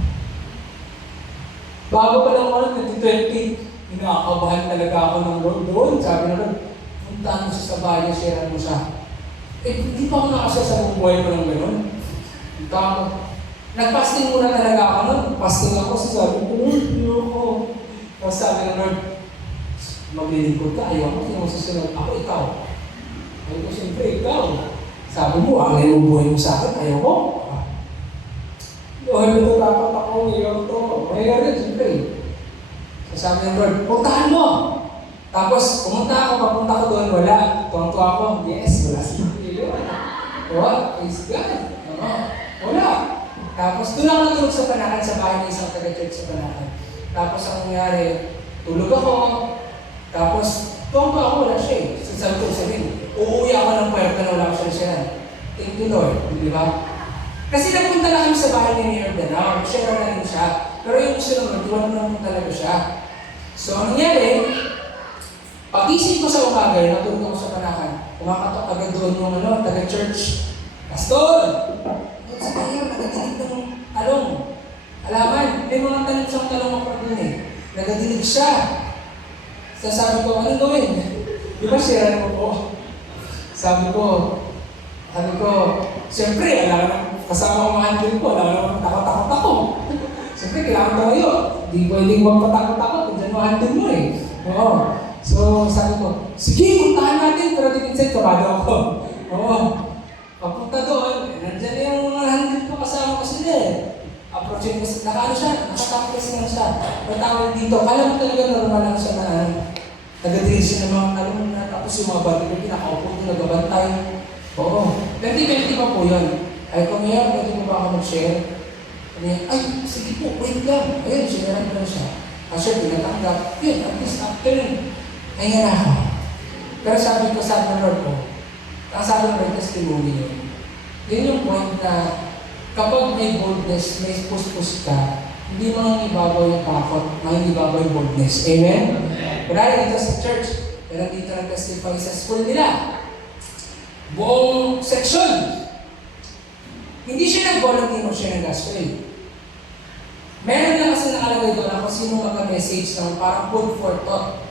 Bago pa lang ako, 2020, inakabahan talaga ako ng Lord doon. Sabi na Lord, puntahan mo siya sa bahay, share mo siya. Hindi pa ako nakasya sa buhay ko ng gano'n. Punta ako. Nag-fasting muna talaga ako nun. Fasting ako, sabi ko, Lord, ako. Tapos sabi ng Lord, maglilingkod ka, ayaw mo, sino susunod? Ako, ikaw. Ayaw ko, siyempre, ikaw. Sabi mo, ang buhay mo sa akin, ayaw mo. Ayaw mo, dapat ako, ayaw to. Ayaw rin, siyempre. So sabi ng Lord, puntahan mo. Tapos, pumunta ako, papunta ko doon, wala. Tuwang-tuwa ako, yes, wala si Pilo. What? Praise God. Wala. Tapos, doon ako natulog sa Panakan, sa bahay ng isang taga-church sa Panakan. Tapos, ang nangyari, tulog ako. Tapos, tuwang-tuwa ako, wala siya eh. Sabi ko, uuwi ako ng puerta na wala ko siya. Thank you, Lord. Di ba? Kasi nagpunta lang kami sa bahay ni Mayor Danao. Share na rin siya. Pero yung sunod, iwan naman talaga siya. So, ang nangyari, pag-isip ko sa umaga, natulog ako sa Panakan. Kumakatok agad doon yung taga-church. Pastor! Doon sa Mayor, nagadilig ng talong. Alaman, may mga tanim siyang talong ako doon eh. Nagadilig siya. Sabi ko, anong gawin? Di ba share mo po? Sabi ko, siyempre, alam na, kasama ko mga handle ko, alam na, takot-takot ako. Siyempre, kailangan ko kayo. Di pwedeng magpatakot ako, kung dyan mo handle mo eh. Oo. So, sabi ko, sige, puntahan natin, pero di-inside, kabado ako. Oo. Pagpunta doon, nandiyan na yung mga handle ko, kasama ko sila eh. Approaching ko, nakaano siya, nakatapos lang siya. Patawag dito, kala mo talaga normal lang siya na nag-adress siya ng mga, alam mo na, tapos yung mga bati ko, pinakaupo ko, nagabantay. Oo. 2020 pa po yun. Ay, kung ngayon, pwede mo ba ako mag-share? Ay, sige po, wait lang. Ayun, sinaran ko lang siya. Kasi pinatanggap, yun, at least after yun. Ay nga na ako. Pero sabi ko sa Lord ko, ang sabi ng Lord, testimony yun. Yun yung point na kapag may boldness, may push-push ka, hindi mo nang ibabaw yung takot, may ibabaw yung boldness. Amen? Kunwari dito sa church, pero dito nag-testify sa school nila. Buong section. Hindi siya nag-volunteer mo siya ng gospel. Meron lang kasi nakalagay doon kung sino mag-message ng parang food for thought.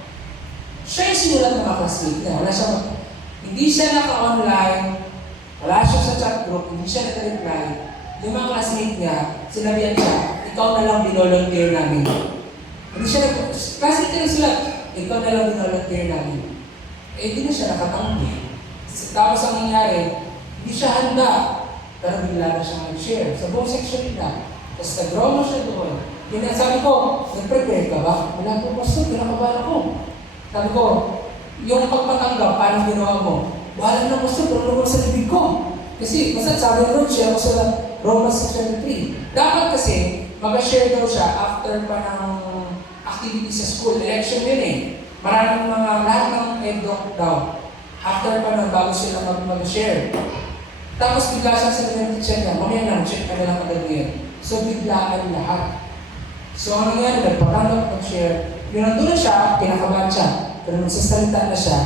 Siya yung sinulat ng mga classmate niya. Hindi siya naka-online, wala siya sa chat group, hindi siya nag-reply. Yung mga classmate niya, sinabihan siya, ikaw na lang binolunteer namin. Hindi siya classmate niya sila, ikaw na lang binolunteer namin. Eh, hindi na siya nakatanggi. Tapos ang nangyari, hindi siya handa. Pero bigla na siya mag-share sa buong section nila. Tapos nag-draw mo siya doon. Yun ang sabi ko, nag-prepare ka ba? Wala po, pastor, pinakabahan ako. Sabi ko, yung pagpatanggap, paano ginawa mo? Wala na pastor, pero naman sa libig ko. Kasi, basta sabi ng Lord, share ko sa Romans 6:23. Dapat kasi, mag-share daw siya after pa ng activity sa school. Election yun eh. Maraming mga, lahat ng EDOC daw. After pa nun, bago sila mag-share. Tapos bigla siya sa teacher niya, mamaya lang, check ka na lang agad ngayon. So biglaan lahat. So ano nangyari, nagpatanggap, mag-share. Yung nandun na siya, kinakabahan siya. Pero nung sasalita na siya,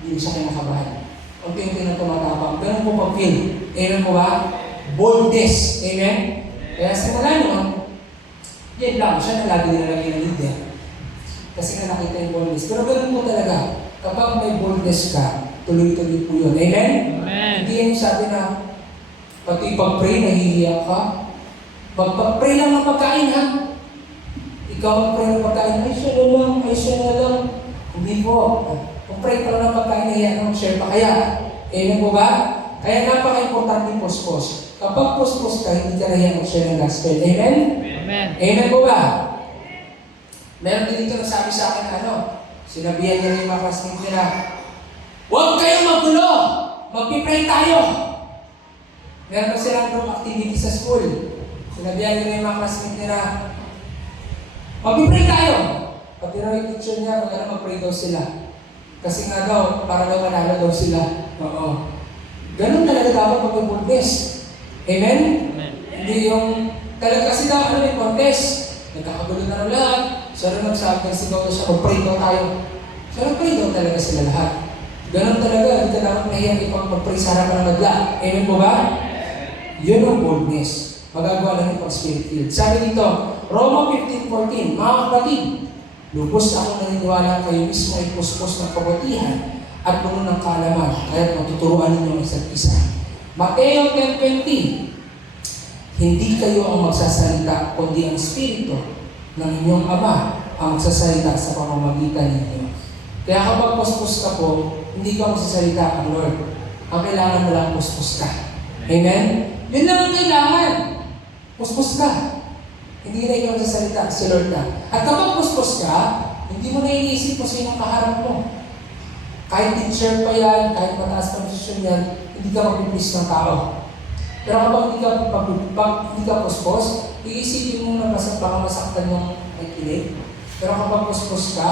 hindi siya kinakabahan. Unti-unti na tumatapang. Ganun po pag-feel. Amen po ba? Boldness. Amen? Kaya simula nun, yan lang, siya na lagi nilalagay ng leader. Kasi nga nakita yung boldness. Pero ganun po talaga. Kapag may boldness ka, tuloy-tuloy po yun. Amen? Amen. Hindi yan sabi na pati pag-pray, nahihiya ka. Pag-pray lang ng pagkain, ha? Ikaw ang pray ng pagkain, ay siya na lang, ay siya na lang. Hindi po. Kung pray pa lang ng pagkain na yan, share pa kaya. Amen po ba? Kaya napaka-importante pospos. Kapag pospos ka, hindi ka na yan mag-share ng gospel. Amen? Amen. Amen po ba? Meron din dito nagsabi sa akin sinabihan niya yung mga classmates nila, huwag kayong magulo! Magpipray tayo! Meron pa silang group activity sa school. Sinabihan niya yung mga classmates nila, magpipray tayo! Pag yung teacher niya, kung mag-pray daw sila. Kasi nga daw, para daw manalo daw sila. Oo. Ganun talaga dapat mag-contest. Amen? Amen. Hindi yung, talaga kasi daw, may contest. Nagkakagulo na ng lahat. So, nagsabi ng sigaw na siya, mag-pray daw tayo. So, nag-pray daw talaga sila lahat. Ganun talaga, hindi ka dapat nahiyang ipang mag-pray sa harapan ng madla. Amen po ba? Yun ang boldness. Magagawa lang yung pag-spirit field. Sabi dito, Roma 15:14, mga kapatid, lubos akong naniniwala kayo mismo ay puspos ng kabutihan at puno ng kaalaman, kaya matuturuan ninyo ang isa't isa. Mateo 10:20, hindi kayo ang magsasalita, kundi ang Espiritu ng inyong Ama ang magsasalita sa pamamagitan ninyo. Kaya kapag puspos ka po, hindi ka magsasalita ang Lord. Ang kailangan mo lang puspos ka. Amen? Yun lang ang kailangan. Puspos ka. Hindi na ikaw magsasalita, si Lord na. At kapag puspos ka, hindi mo na iniisip kung sino kaharap mo. Kahit teacher pa yan, kahit mataas pa posisyon yan, hindi ka magpiplis ng tao. Pero kapag hindi ka puspos, iisipin mo na baka masaktan yung nakikinig. Pero kapag puspos ka,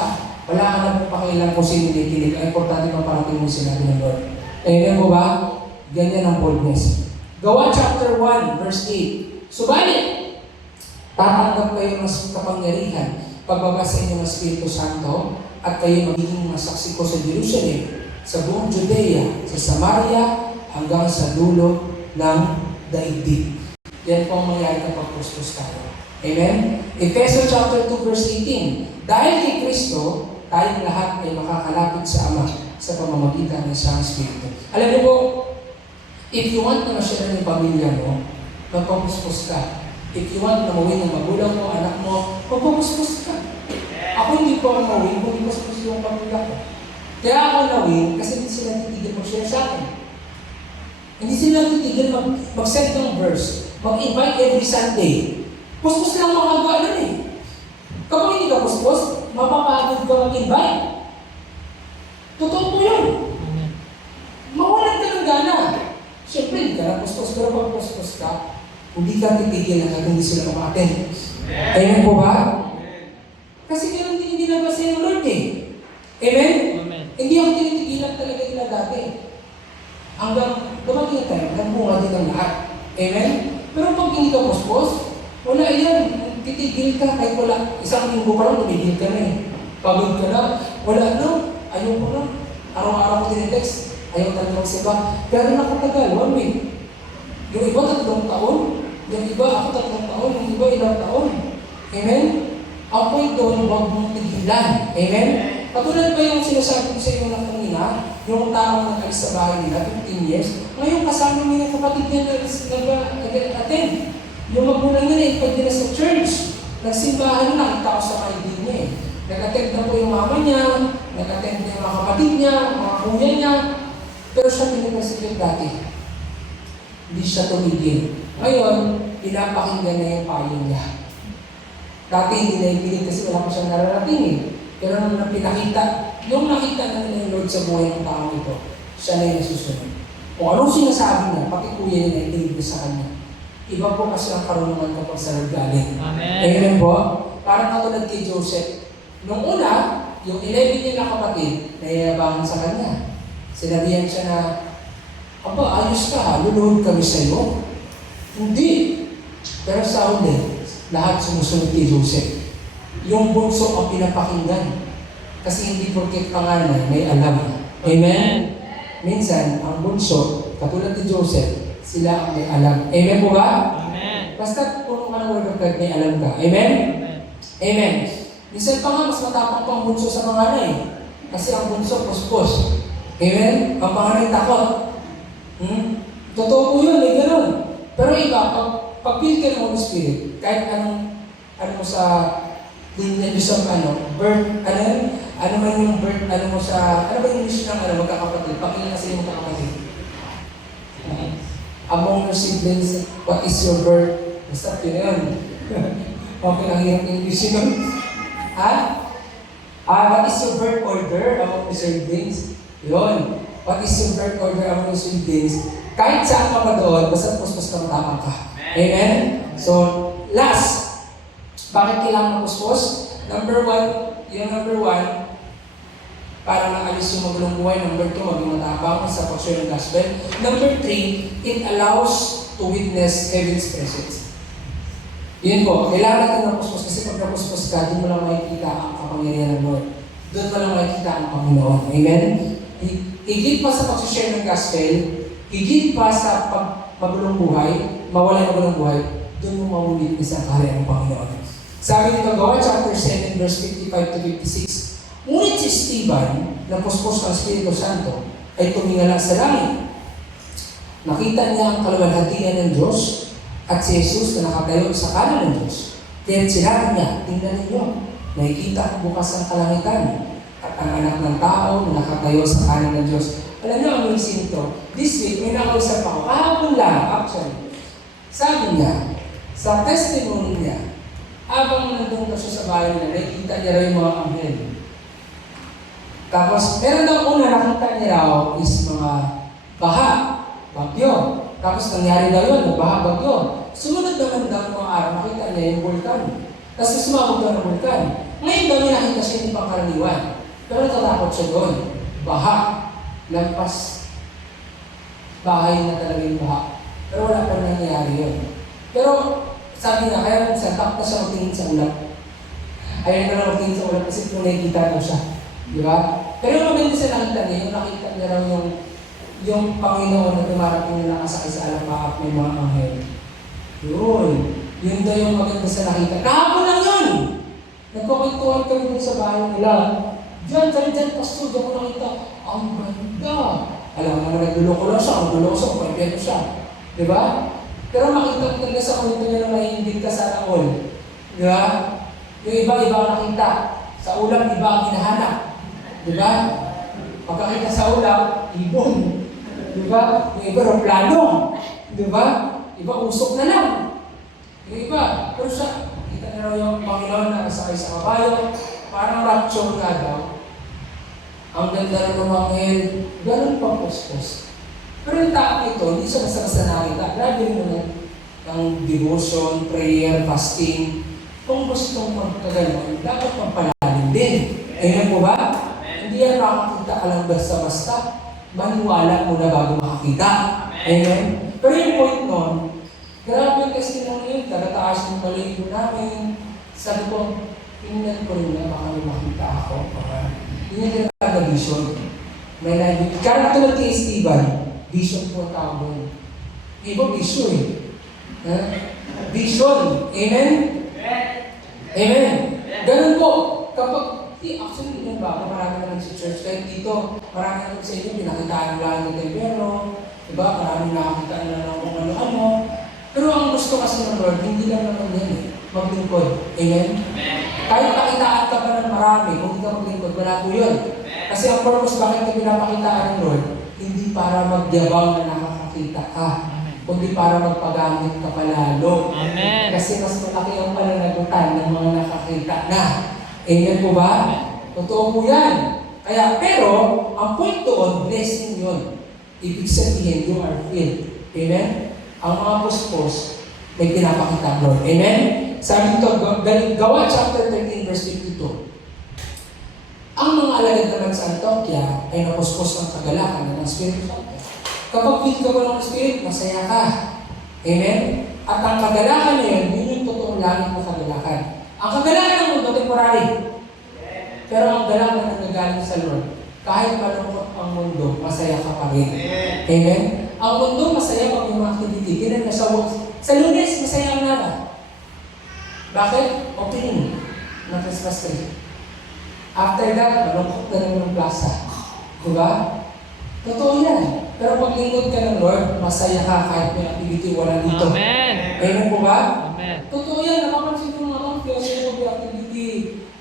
wala ka na pakialam kung sino nakikinig. Ang importante pa parating mo sinabi ng Lord. Amen mo ba? Ganyan ang boldness. Gawa chapter 1, verse 8. Subalit, tatanggap kayo ng kapangyarihan pagbaba sa inyong Espiritu Santo at kayo magiging masaksi ko sa Jerusalem, sa buong Judea, sa Samaria, hanggang sa dulo ng daigdig. Yan po ang mangyari kapag puspos tayo. Amen? Efeso chapter 2 verse 18. Dahil kay Kristo, tayong lahat ay makakalapit sa Ama sa pamamagitan ng isang Espiritu. Alam niyo po, if you want na ma-share ng pamilya mo, magpapuspos ka. If you want na mawin ng magulang mo, anak mo, magpapuspos ka. Ako hindi po ang mawin, kung ipuspos yung pamilya ko. Kaya ako nawin kasi hindi sila titigil mag-share sa akin. Hindi sila titigil mag-send ng verse, mag-invite every Sunday. Puspos lang makagawa nun eh. Kapag hindi ka puspos, mapapagod ka mag-invite. Totoo po yun. Mawalan ka ng gana. Siyempre, hindi ka na puspos, pero pag puspos ka, hindi ka titigil hanggang hindi sila maka-attend. Amen po ba? Kasi ganun din hindi na ba sa'yo Lord eh. Amen? Amen. Hindi ako tinitigilan talaga nila dati. Hanggang dumating na tayo, nagbunga din ang lahat. Amen? Pero pag hindi ka puspos, wala yan. Titigil ka kahit wala. Isang linggo pa lang, tumigil ka na eh. Pagod ka na. Wala na. Ayaw ko na. Araw-araw ko tinitext. Ayaw talaga magsiba. Pero nakatagal, 1 week. Yung iba 3 taon. Yung iba ako 3 taon. Yung iba ilang taon. Amen? Ang point doon, huwag mong tigilan. Amen? Katulad ba yung sinasabi ko sa inyo na kanina, yung taong nag-alis sa bahay nila, 15 years, ngayon kasama niya yung kapatid niya nag-attend. Yung magulang niya na ipag nila sa church. Nagsimbahan na, nakita ko sa kaibigan niya eh. Nag-attend na po yung mama niya, nag-attend na yung mga kapatid niya, mga kuya niya. Pero siya pinipasigat dati. Hindi siya tumigil. Ngayon, pinapakinggan na yung payo niya. Dati hindi na ipinig kasi wala pa siyang nararating eh. Pero nung pinakita, yung nakita na nila yung Lord sa buhay ng tao ito, siya na yung nasusunod. Kung anong sinasabi niya, pati kuya niya na ipinig sa kanya. Iba po kasi ang karunungan kapag sa Lord galing. Amen. Amen po? Parang katulad kay Joseph. Nung una, yung 11 niya na kapatid, nayayabangan sa kanya. Sinabihan siya na, aba, ayos ka ha, luluhod kami sa iyo. Hindi. Pero sa huli, lahat sumusunod kay Joseph. Yung bunso ang pinapakinggan. Kasi hindi porket panganay, may alam. Amen? Minsan, ang bunso, katulad ni Joseph, sila ang may alam. Amen po ba? Amen. Basta puno ka ng word of God, may alam ka. Amen? Amen. Amen. Minsan pa nga, mas matapang pang bunso sa panganay. Kasi ang bunso, puspos. Amen? Ang panganay takot. Totoo po yun, may ganun. Pero iba, pag-build ka ng Holy Spirit, kahit anong sa din niya sa birth, ano yun? Ano man yung birth, ano mo sa, ano ba yung English ng magkakapatid? Pakinggan kasi yung magkakapatid. Among your siblings, what is your birth? Basta yun yun. Okay, ang hirap English yun. Ha? What is your birth order among your siblings? Yun. What is your birth order among your siblings? Kahit saan ka pa doon, basta puspos ka matapang ka. Amen? So, last. Bakit kailangan mapuspos? Number one, para maalis yung magulong buhay. Number two, maging matapang sa pag-share ng gospel. Number three, it allows to witness heaven's presence. Yun po, kailangan natin mapuspos kasi pag napuspos ka, doon mo lang makikita ang kapangyarihan ng Lord. Doon mo lang makikita ang Panginoon. Amen? Higit pa sa pag-share ng gospel, higit pa sa magulong buhay, mawala ng magulong buhay, doon mo maulit sa kaharian ng Panginoon. Sabi nito, Gawa chapter 7, verse 55 to 56, ngunit si Stephen, na puspos ng Espiritu Santo, ay tumingala sa langit. Nakita niya ang kaluwalhatian ng Diyos at si Jesus na nakatayo sa kanan ng Diyos. Kaya sinabi niya, tingnan ninyo, nakikita ang bukas ang kalangitan at ang anak ng tao na nakatayo sa kanan ng Diyos. Alam niyo, amazing ito. This week, may nakausap ako. Kahapon lang, actually. Sabi niya, sa testimony niya, habang nandun pa siya sa bahay niya, nakikita niya raw yung mga anghel. Tapos, meron daw una nakita niya raw is mga baha, bagyo. Tapos nangyari daw yun, baha, bagyo. Sumunod naman daw mga araw, nakita niya yung vulkan. Tapos sumabog daw ng vulkan. Ngayon daw niya nakita siya hindi pangkaraniwan. Pero natatakot siya doon. Baha. Lampas. Bahay na talaga yung baha. Pero wala pa nangyayari yun. Pero sabi nga, kaya minsan, takot na siya magtingin sa ulap. Ayaw na lang magtingin sa ulap kasi kung nakikita na siya. Di ba? Pero yung maganda sa nakita niya, yung nakita niya raw yung Panginoon na tumarating na nakasakay sa alapaap may mga anghel. Yun. Yun daw yung maganda sa nakita. Kahapon lang yun! Nagkukwentuhan kami dun sa bahay nila. Diyan, pastor, diyan ko nakita. Ang ganda! Alam mo naman, nagluloko lang siya, pwede siya. Di ba? Pero makita ko talaga sa kwento niya na mahihindig ka sa all. Di ba? Yung iba ang nakita. Sa ulam, iba ang hinahanap. Di ba? Pagkakita sa ulam, ibon. Di ba? Yung iba, roplano. Di ba? Iba, usok na lang. Yung iba, pero siya, kita na raw yung Panginoon na nasakay sa kabayo. Parang rapture nga daw. Ang ganda ng mga ngayon, ganun pang puspos. Pero yung tao ito, hindi siya basta-basta nakita. Grabe rin naman ang devotion, prayer, fasting. Kung gustong magkaganon, dapat magpalalim din. Amen po ba? Hindi yan makakita ka lang basta-basta. Maniwala muna bago makakita. Amen? Pero yung point nun, grabe yung testimony yun. Tagataas yung baligo namin. Sabi ko, tingnan ko rin na baka makita ako. Hindi nila talaga vision. May live. Kaya katulad kay Stephen, vision po ang tawag doon. Iba vision eh. Vision. Amen? Amen. Ganun po. Kapag, actually, yun ba? Marami naman sa church. Kahit dito, marami naman sa inyo, pinakitaan lang ng tempero. Diba? Marami nakakita na lang kung ano-ano. Pero ang gusto kasi ng Lord, hindi lang naman yan eh. Maglingkod. Amen? Kahit pakitaan ka pa ng marami, kung hindi ka maglingkod, wala po yun. Kasi ang purpose bakit ka pinapakitaan ng Lord, hindi para magyabang na nakakakita ka, kundi para magpagamit ka palalo. Amen. Kasi mas malaki ang pananagutan ng mga nakakita na. Amen po ba? Totoo po yan. Kaya, pero, ang point doon, blessing yun. Ibig sabihin, you are filled. Amen? Ang mga puspos, may pinapakita ang Lord. Amen? Sabi ito, Gawa chapter 13, verse 52. Ang mga alagad naman sa Antioquia ay napuspos ng kagalakan ng Espiritu Santo. Kapag filled ka ba ng Spirit, masaya ka. Amen? At ang kagalakan na yun, yun yung totoong langit na kagalakan. Ang kagalakan ng mundo, temporary. Pero ang galakan na nagagaling sa Lord, kahit malungkot ang mundo, masaya ka pa rin. Amen? Ang mundo, masaya pag yung activity. Ganun na sa Lunes, masaya ang nada. Bakit? Opening ng Christmas tree. After that, malungkot na naman ng plaza. Diba? Totoo yan. Pero pag lingkod ka ng Lord, masaya ka kahit may activity wala dito. Amen. Amen po ba? Amen. Totoo yan. Nakapansin ko mga kasi may activity.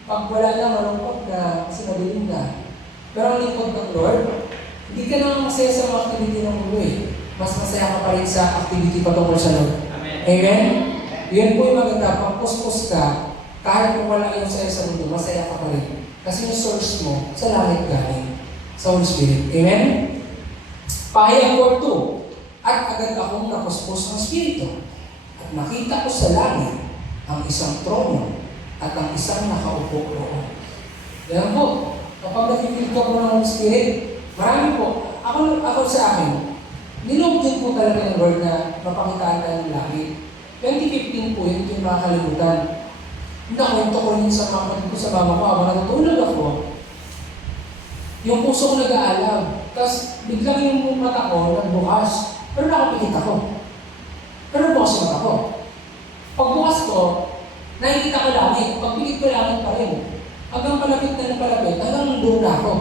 Pag wala na, malungkot na, kasi madilim na. Pero ang lingkod ng Lord, hindi ka naman masaya sa mga activity ng mundo eh. Mas masaya ka pa rin sa activity patungkol sa Lord. Amen. Amen? Yun po yung maganda. Pag puspos ka, kahit kung wala yung saya sa mundo, masaya ka pa rin. Kasi yung source mo, sa langit galing. Sa Holy Spirit. Amen? Pahayag 4:2. At agad akong napuspos ng Espiritu. At nakita ko sa langit ang isang trono at ang isang nakaupo roon. Yan po. Kapag nakikita ko ng Holy Spirit, marami po. Ako sa akin, nilog din po talaga ng Lord na mapakitaan tayo ng langit. 2015 po yun, yung makakalimutan. Nakwento ko yun sa mga kapatid ko sa mama ko, habang natutulog ako. Yung puso ko nag-aalam. Tapos biglang yung mata ko nagbukas. Pero nakapikit ako. Pero bukas yung mata ko. Pagbukas ko, nakikita ko langit. Pagpikit ko langit pa rin. Hanggang palapit na ng palapit, hanggang doon na ako.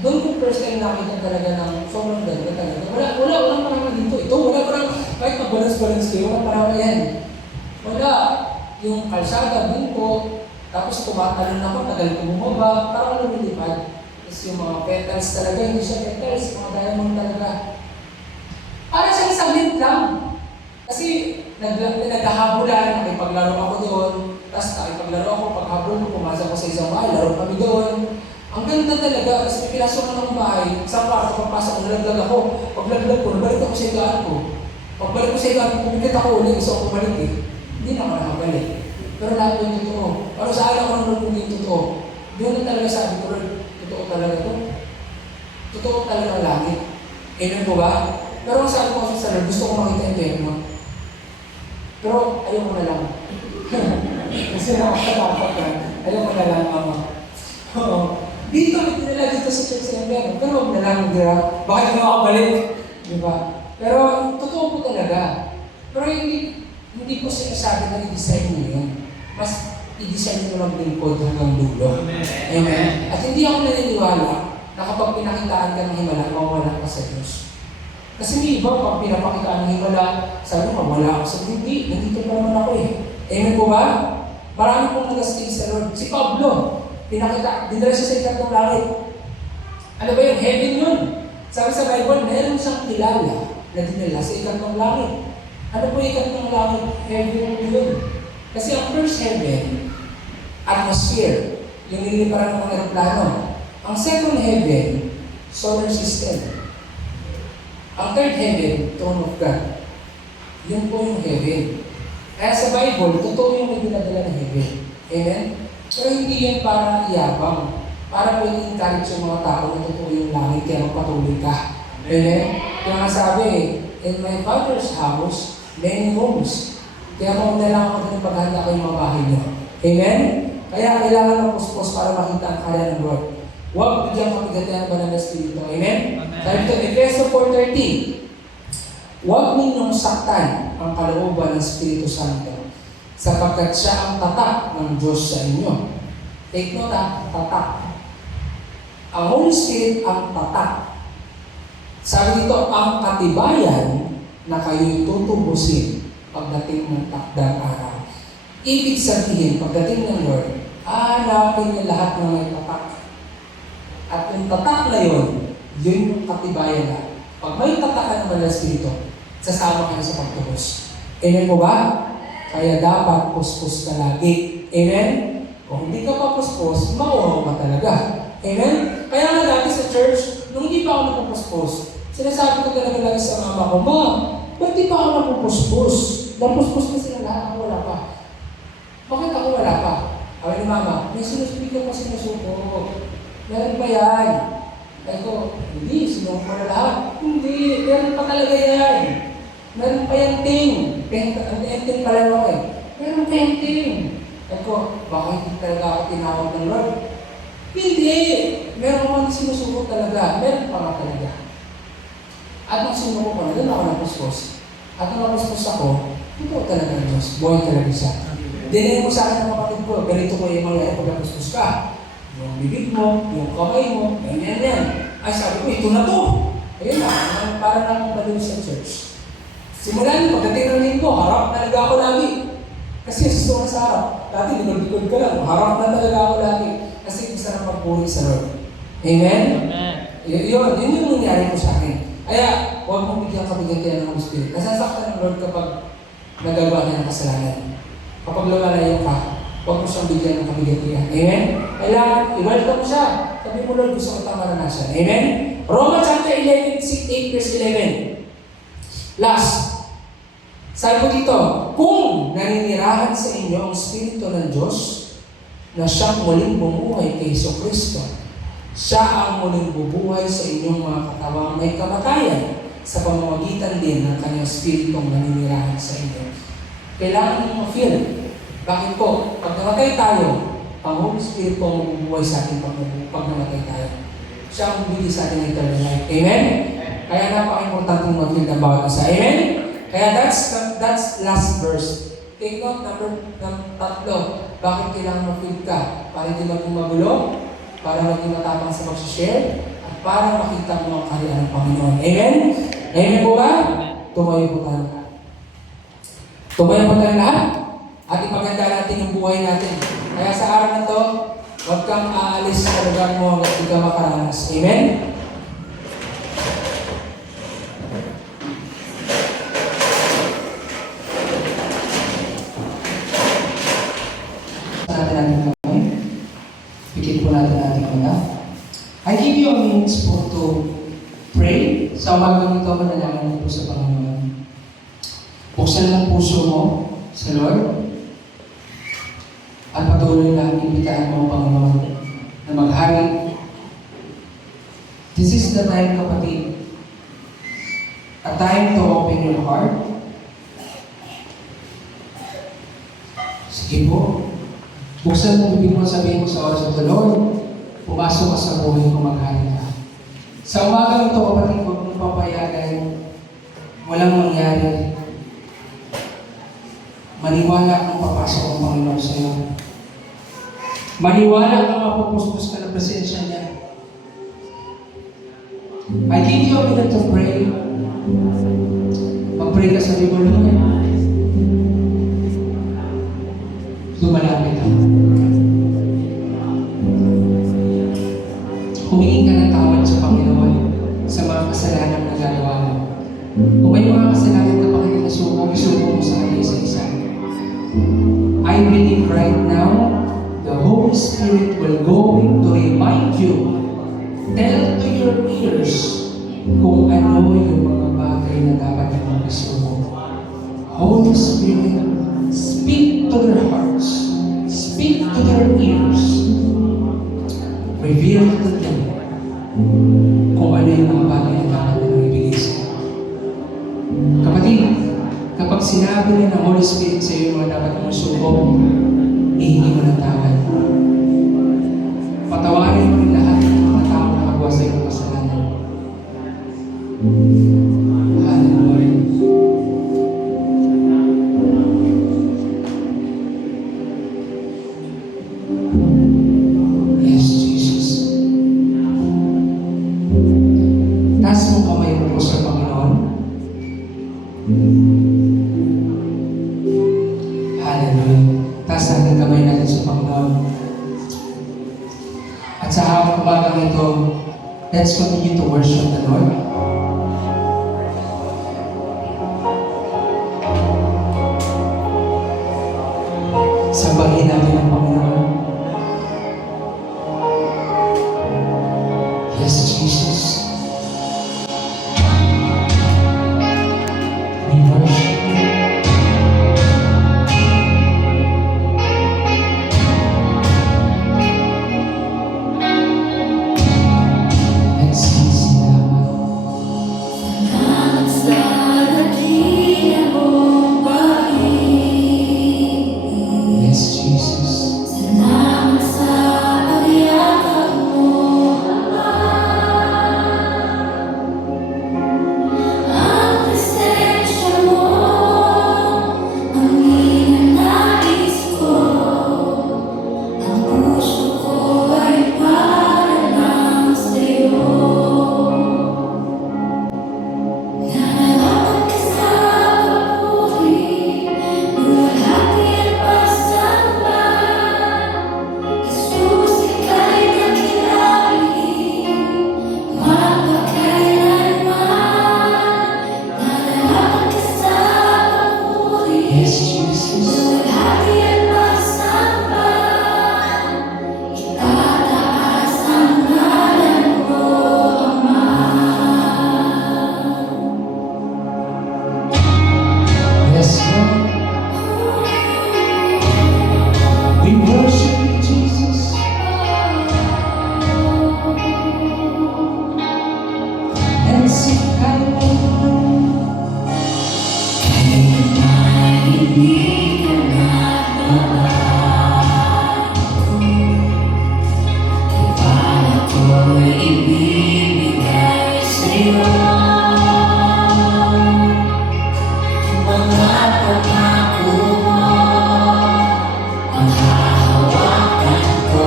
Doon ko first time nakita talaga ng sobrang ganda talaga. Walang parang dito. Ito, wala parang, kahit mag-balance-balance kayo, walang parang yan. Wala. Yung kalsada, din po. Tapos tumatalon ako, tagal ko bumaba, parang lumilipad. Tapos yung mga petals talaga, hindi siya petals, mga diamond talaga. Para siyang saglit lang. Kasi naghahabulan, nakipaglaro ako doon. Tapos nakipaglaro ako, paghabol ko, pumasok ko sa isang bahay, laro kami doon. Ang ganda talaga, kasi may pinasok ng bahay, sa kwarto, pagpasok, nalaglag ako. Paglaglag ko, nabalik ako sa higaan ko. Pagbalik ko sa higaan ko, pumikit ako ulit, gusto ko bumalik eh. Hindi na ako nakabalik. Pero lahat yung totoo. Pero sa alam ko nung hindi totoo. Doon na talaga sabi ko, totoo talaga ito. Totoo talaga ang langit. Amen po ba? Pero ang sabi ko sa Lord, gusto ko makita yung templo. Pero ayaw ko na lang. Kasi nakakatakot ka. Ayaw ko na lang, Ama. Oo. Dito, itinala dito sa church sa Emberno. Pero huwag na lang, di ba? Bakit na makabalik? Di ba? Pero totoo po talaga. Pero hindi ko sinasabi na i-design nyo yun. Mas i-design nyo lang din po hanggang dulo. Amen. Amen. At hindi ako naniniwala na kapag pinakitaan ka ng himala, mawala ka sa Diyos. Kasi may iba, pag pinapakitaan ng himala, sabi mo, wala ako sa hindi. Nandito pa naman ako eh. Amen po ba? Marami pong nagastig sa Lord. Si Pablo, dinala siya sa ikatong langit. Ano ba yun? Heaven yun. Sabi sa Bible, meron siyang kilala na dinala sa ikatong langit. Ano po yung ikatong langit? Heaven yun. Kasi ang first heaven, atmosphere, yung niliparan ng mga aeroplano. Ang second heaven, solar system. Ang third heaven, throne of God. Yun po yung heaven. Kaya sa Bible, totoo yung may dinadala ng heaven. Amen? Pero hindi yan para iyabang. Para pwede encourage yung mga tao na totoo yung langit, kaya magpatuloy ka. Amen? Kaya nga sabi, in my Father's house, many homes. Kaya mauna lang ako din paghanda ko yung mga bahay niyo. Amen? Kaya kailangan ng puspos para makita ang kaya ng Lord. Huwag bigyan kapigatan ng banal na Espiritu. Amen? Sabi ito, Efeso 4:13. Huwag ninyong saktan ang kalooban ng Espiritu Santo sapagkat siya ang tatak ng Diyos sa inyo. Take note tatak. Ang Holy Spirit ang tatak. Sabi dito, ang katibayan na kayo'y tutubusin pagdating ng takdang araw. Ibig sabihin, pagdating ng Lord, hanapin niya lahat ng may tatak. At yung tatak na yun yung katibayan na. Pag may tatak ng Banal na Espiritu, sasama kayo sa pagtubos. Amen po ba? Kaya dapat puspos ka lagi. Amen? Kung hindi ka pa puspos, mauhaw ka talaga. Amen? Kaya nga dati sa church, nung hindi pa ako napupuspos, sinasabi ko talaga lagi sa mama ko, Ma, ba't di pa ako napupuspos? Napuspos na sila lahat, ako wala pa. Bakit ako wala pa? Sabi ni mama, may sinuspika pa sinusuko. Meron pa yan. Ay ko, hindi, sinuko na lahat. Hindi, meron pa talaga yan. Meron pa yung ting. Ang ting pala mo eh. Meron pa yung ting. Ay ko, baka hindi talaga ako tinawag ng Lord? Hindi. Meron pa sinusuko talaga. Meron pa nga talaga. At nung sinuko ko na, doon ako napuspos. At nung napuspos ako, ito talaga ang Diyos. Buhay talaga siya. Dinayin mo sa akin ng kapatid ko, ganito ko yung mga pag napuspos ka. Yung bibig mo, yung kamay mo, ganyan. Ay sabi ko, ito na to. Ayun na, para na akong baliw sa church. Simulan, pagdating ng linggo, harap talaga ako lagi. Kasi gusto ko sa harap. dati likod-likod ka lang, harap na talaga ako lagi. Kasi gusto na magpuri sa Lord. Amen? Amen. Yun yung nangyari mo sa akin. Kaya, huwag mong bigyan kabigatian ng Holy Spirit. Nasasaktan ng Lord kapag nagagawa niya ng kasalanan. Kapag lumalayo ka, huwag mo siyang bigyan ng kabigatian. Amen? Kailangan, i-welcome mo siya. Sabi mo, Lord, gusto ko tama na siya. Amen? Romans chapter 11, 8 verse 11. Last. Sabi ko dito, kung naninirahan sa inyo ang Espiritu ng Diyos na siyang muling bumuhay kay Jesucristo, siya ang muling bubuhay sa inyong mga katawang may kamatayan sa pamamagitan din ng kanyang Espiritong naninirahan sa inyo. Kailangan nyo ma-feel. Bakit po? Pag namatay tayo, ang Holy Spirit po ang mabubuhay sa atin pag namatay tayo. Siya ang bibigay sa atin ng eternal life. Amen? Kaya napaka-importante mag-feel ng bawat isa. Amen? Kaya that's last verse. Take note, tatlo. Bakit kailangan ma-feel ka? Para hindi maging magulo, para maging matapang sa mag-share, at para makita mo ang kaharian ng Panginoon. Amen? Amen po ba? Tumayo po tayo. Tumayo po tayo lahat. At ipaganda natin yung buhay natin. Kaya sa araw na to, huwag kang aalis sa lugar mo hanggang di ka makaranas. Amen? Pikit po natin ating muna. I give you a minutes po to pray. Sa umagang ito, manalangin po sa Panginoon. Buksan ang puso mo sa Lord. At patuloy na imbitaan mo ang Panginoon na maghari. This is the time, kapatid. A time to open your heart. Sige po. Buksan mo bibig mo, sabihin mo sa oras ng Lord, pumasok ka sa buhay ko, maghari ka. Sa umaga ito, kapatid, huwag mong papayagan, walang mangyari. Maniwala kang papasok ang Panginoon sa iyo. Maniwala kang mapupustos ka ng presensya niya. I give you a minute to pray. Mag-pray ka sa Lord. Lumalapit ako. Humingi ka ng tawad sa Panginoon sa mga kasalanan na nagagawa mo. Kung may mga kasalanan na Panginoon na isuko mo sa kanya isa-isa. I believe right now, the Holy Spirit will go to remind you, tell to your ears kung ano yung mga bagay na dapat mong isuko. Holy Spirit, speak to their hearts. Speak to their ears. Reveal to them kung ano yung mga bagay na dapat mong ibigay sa iyo. Kapatid, kapag sinabi rin ng Holy Spirit sa iyo mga dapat mong subok, ihingi mo ng tawad. Patawarin mo rin lahat ng mga tao na nakagawa sa iyong kasalanan. Hallelujah. Yes, Jesus. Taas mo kamay mo po sa Panginoon. Hallelujah. Taas natin kamay natin sa Panginoon. At sa hapong umagang ito, let's continue to worship the Lord. Sambahin natin ang Panginoon. Yes, Jesus. We worship you. Nagsisalamat mga pangako mo ang hahawakan ko,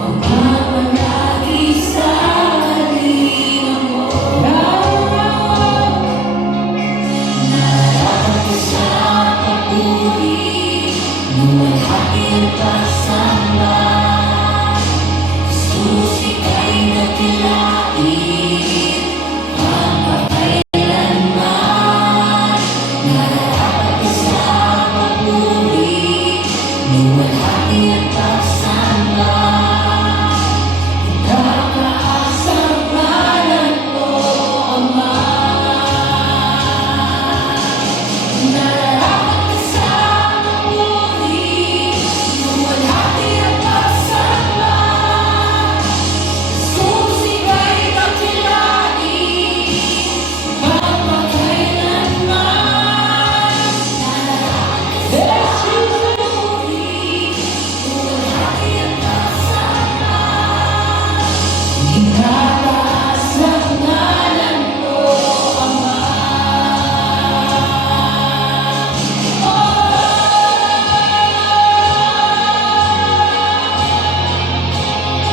magpapalagi sa kalinga mo. Nararapat ko sa papuri, luwalhati ang pagsamba. Jesus, ika'y nakilain, magpakailanman. Nararapat ka sa papuri, luwalhati ang pagsamba. Itataas ang ngalan mo, Ama. Nararapat ka sa papuri, luwalhati ang pagsamba. Jesus, ika'y nakilain, magpakailanman. Nararapat ka sa papuri, luwalhati ang pagsamba. Itataas ang ngalan mo, Ama.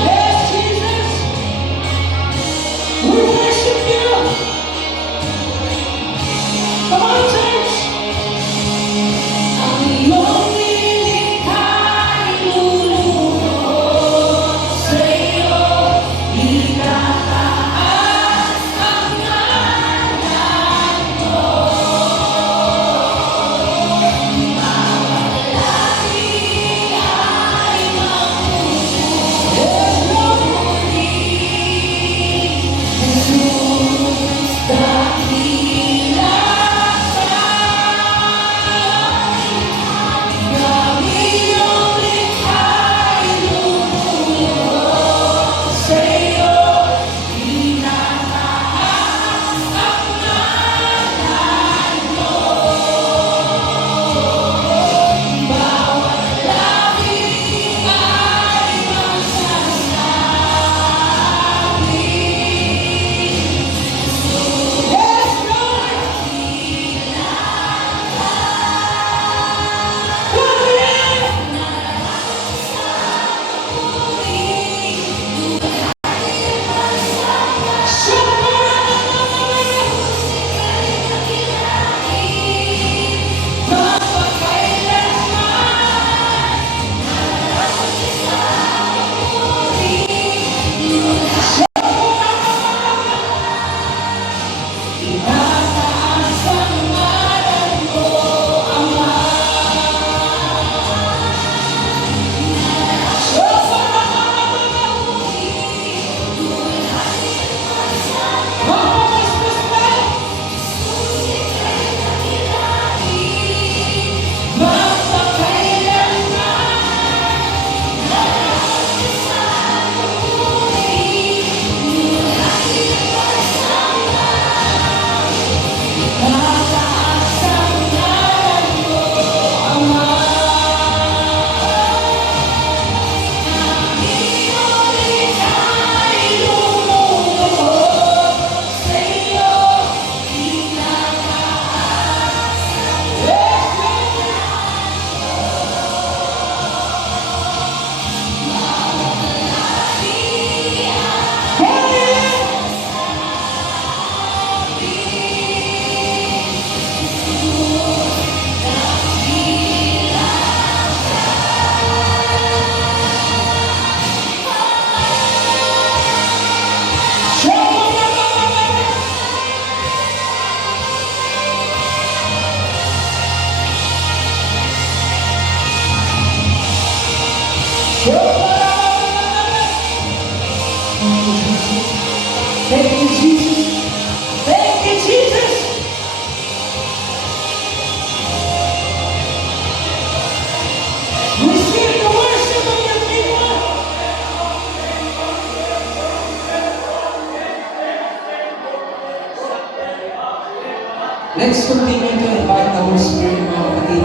Yes, Jesus! We worship you! Come on, church! Ang iyong nilikha'y luluhod sa'yo, itataas ang ngalan mo. Bawat lahi ay magpupuri. Jesus, dakila ka. Ang iyong likha'y luluhod sa'yo, itataas ang ngalan mo. Bawat lahi ay magsasabi, Yes, Lord! itataas ang ngalan mo, Ama. Thank you, Jesus! Thank you, Jesus! Receive the worship of your people! Let's continue to invite the Holy Spirit, mga kapatid.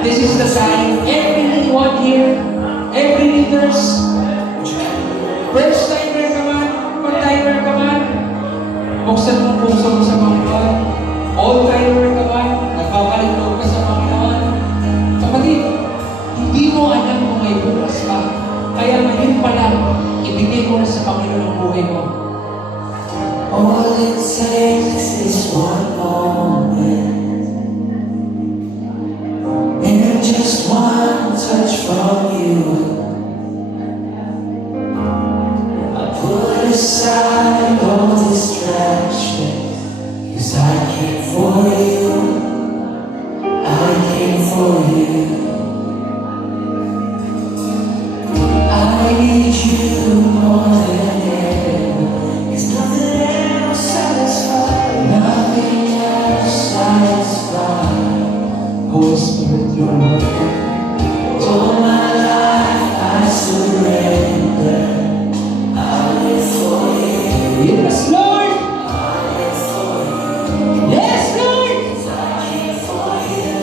This is the sign. Everyone here, every leaders, first timer ka man, part timer ka man, All it takes is one moment, and just one touch from you. I put aside all distractions, 'cause I came for you, I came for you. I need you more than ever, 'cause nothing else satisfies, nothing else satisfies. Holy Spirit, you are welcome. All my life I surrender, I live for you. Yes, Lord! Yes, Lord! I came for you,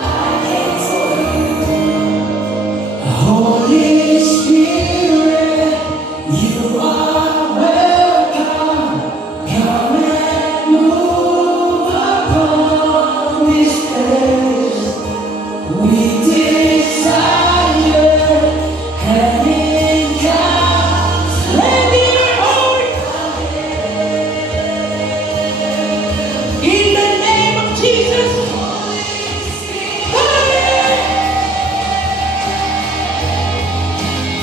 I came for you. Holy Spirit, you are welcome. Come and move upon this place. We desire an encounter. Let me hold in the name of Jesus. Fire!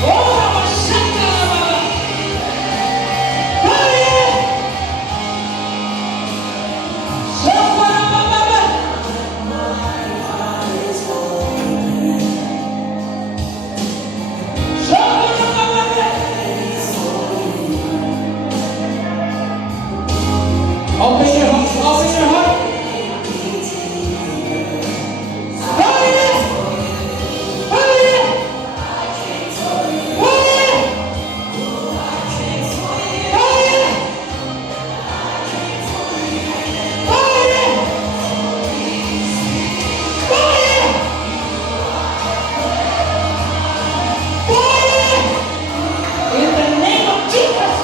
Oh, my Shaka! Fire! Shaka! Open your heart, open your heart. Fire! Fire! Fire! Fire! Fire! Fire! Fire! In the name of Jesus!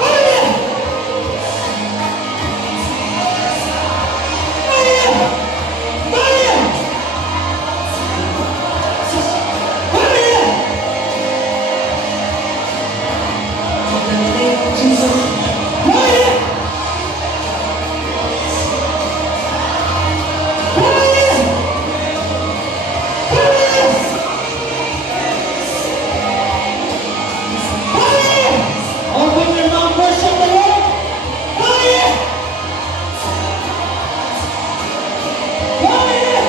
Fire! Fire! Fire! Fire! In the name of Jesus! Fire! Fire! Fire! Fire! Open your mouth, worship the Lord! Fire! Fire!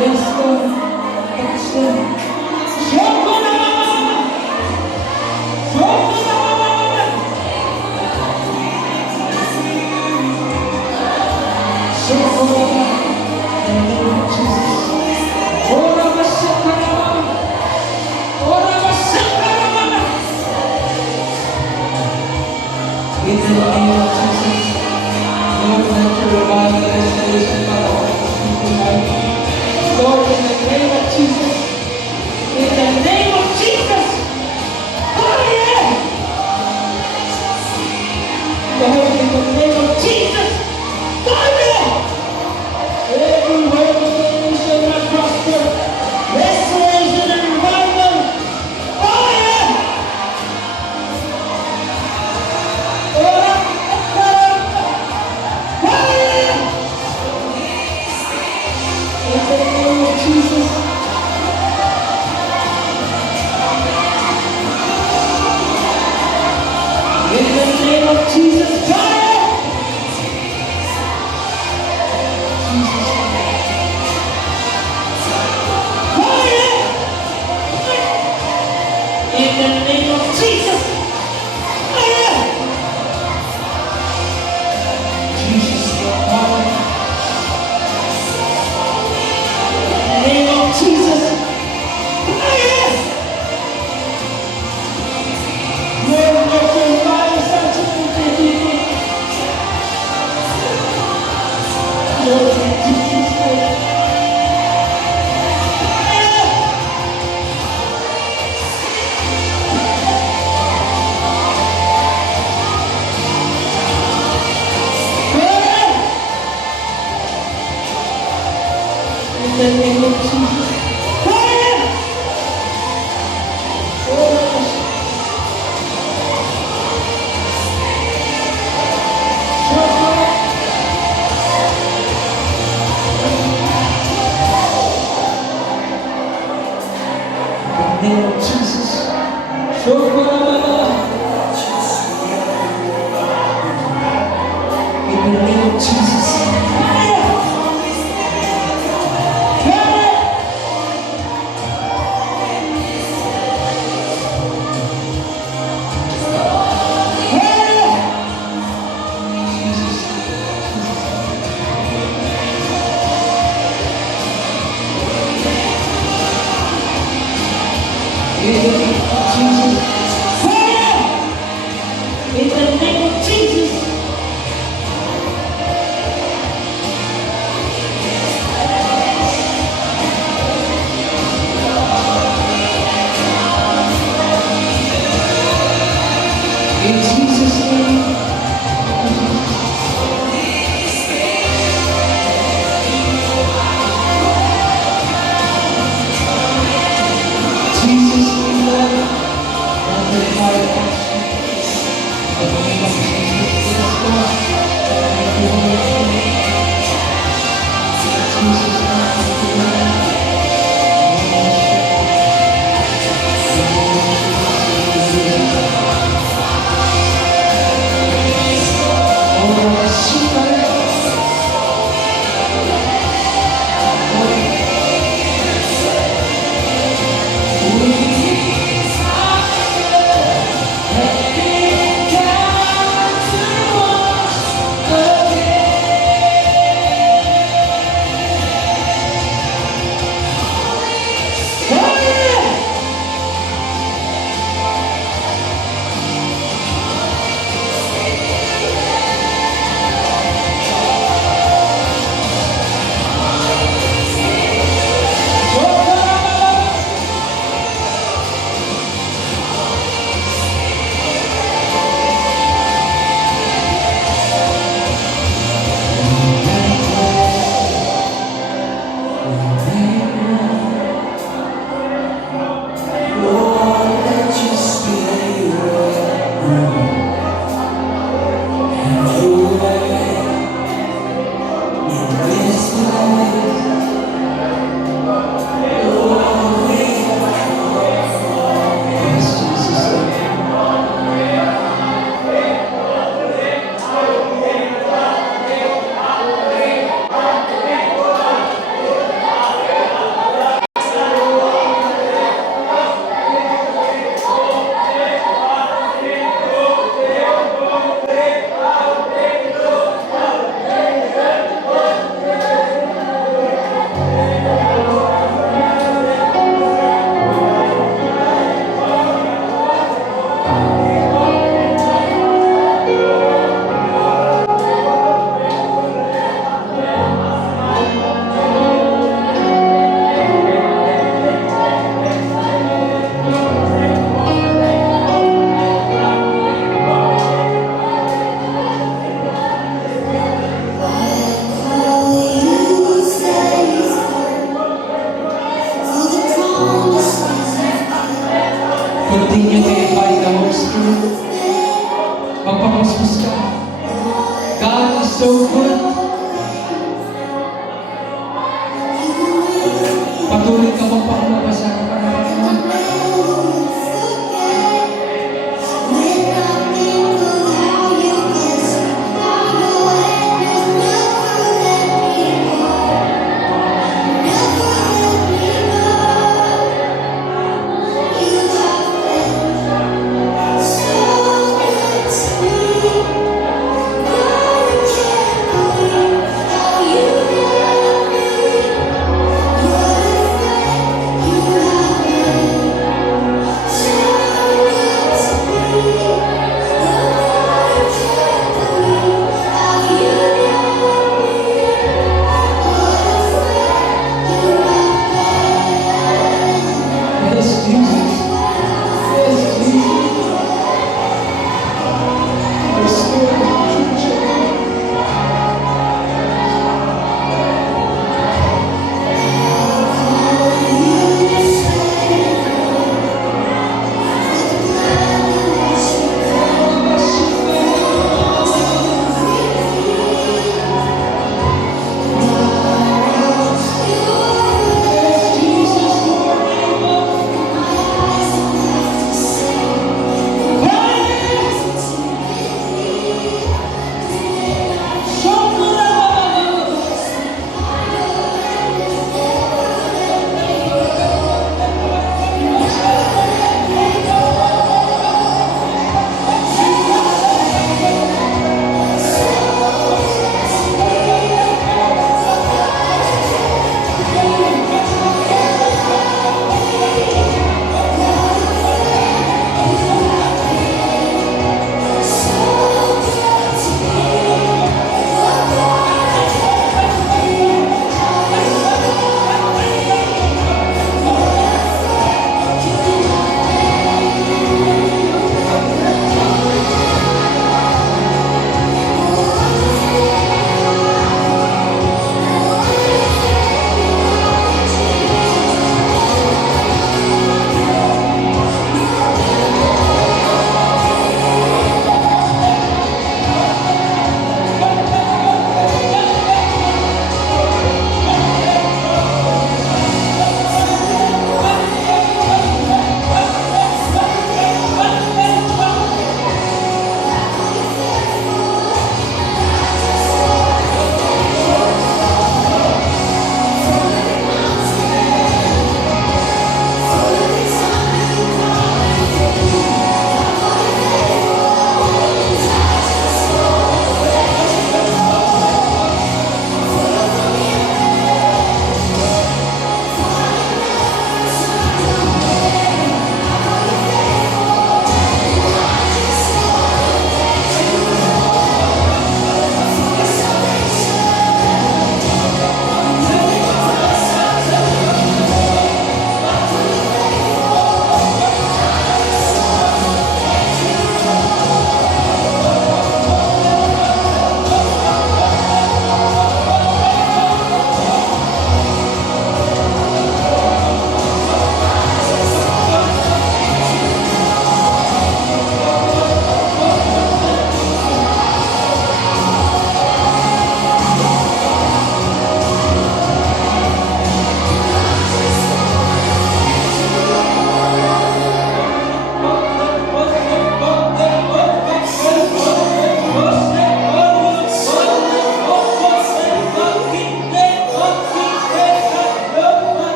Yes, Lord. Yes, Lord. In the name of Jesus, Lord, let your revival and restoration come upon us tonight. Lord, in the name of Jesus, in the name of Jesus, fire! Lord, in the name of Jesus, fire! Every word of the shall not prosper. Restoration and revival, fire! Fire! In the name of Jesus. In the name of Jesus, fire! Fire! In the name of Jesus, fire! Jesus, your power. In the name of Jesus, fire! Lord, let your fire saturate me. Lord, in Jesus' the name of Jesus. Fire! Oh, in the name of Jesus. In the name of Jesus. Fire! Fire! Fire! In the name of Jesus. Fire! In the name of Jesus. In Jesus' name. Jesus' name, Lord. Magnify the action. In the name of Jesus. Yes, Lord. Thank you, Holy Spirit. Jesus' name. Thank you, Lord. Oh, super.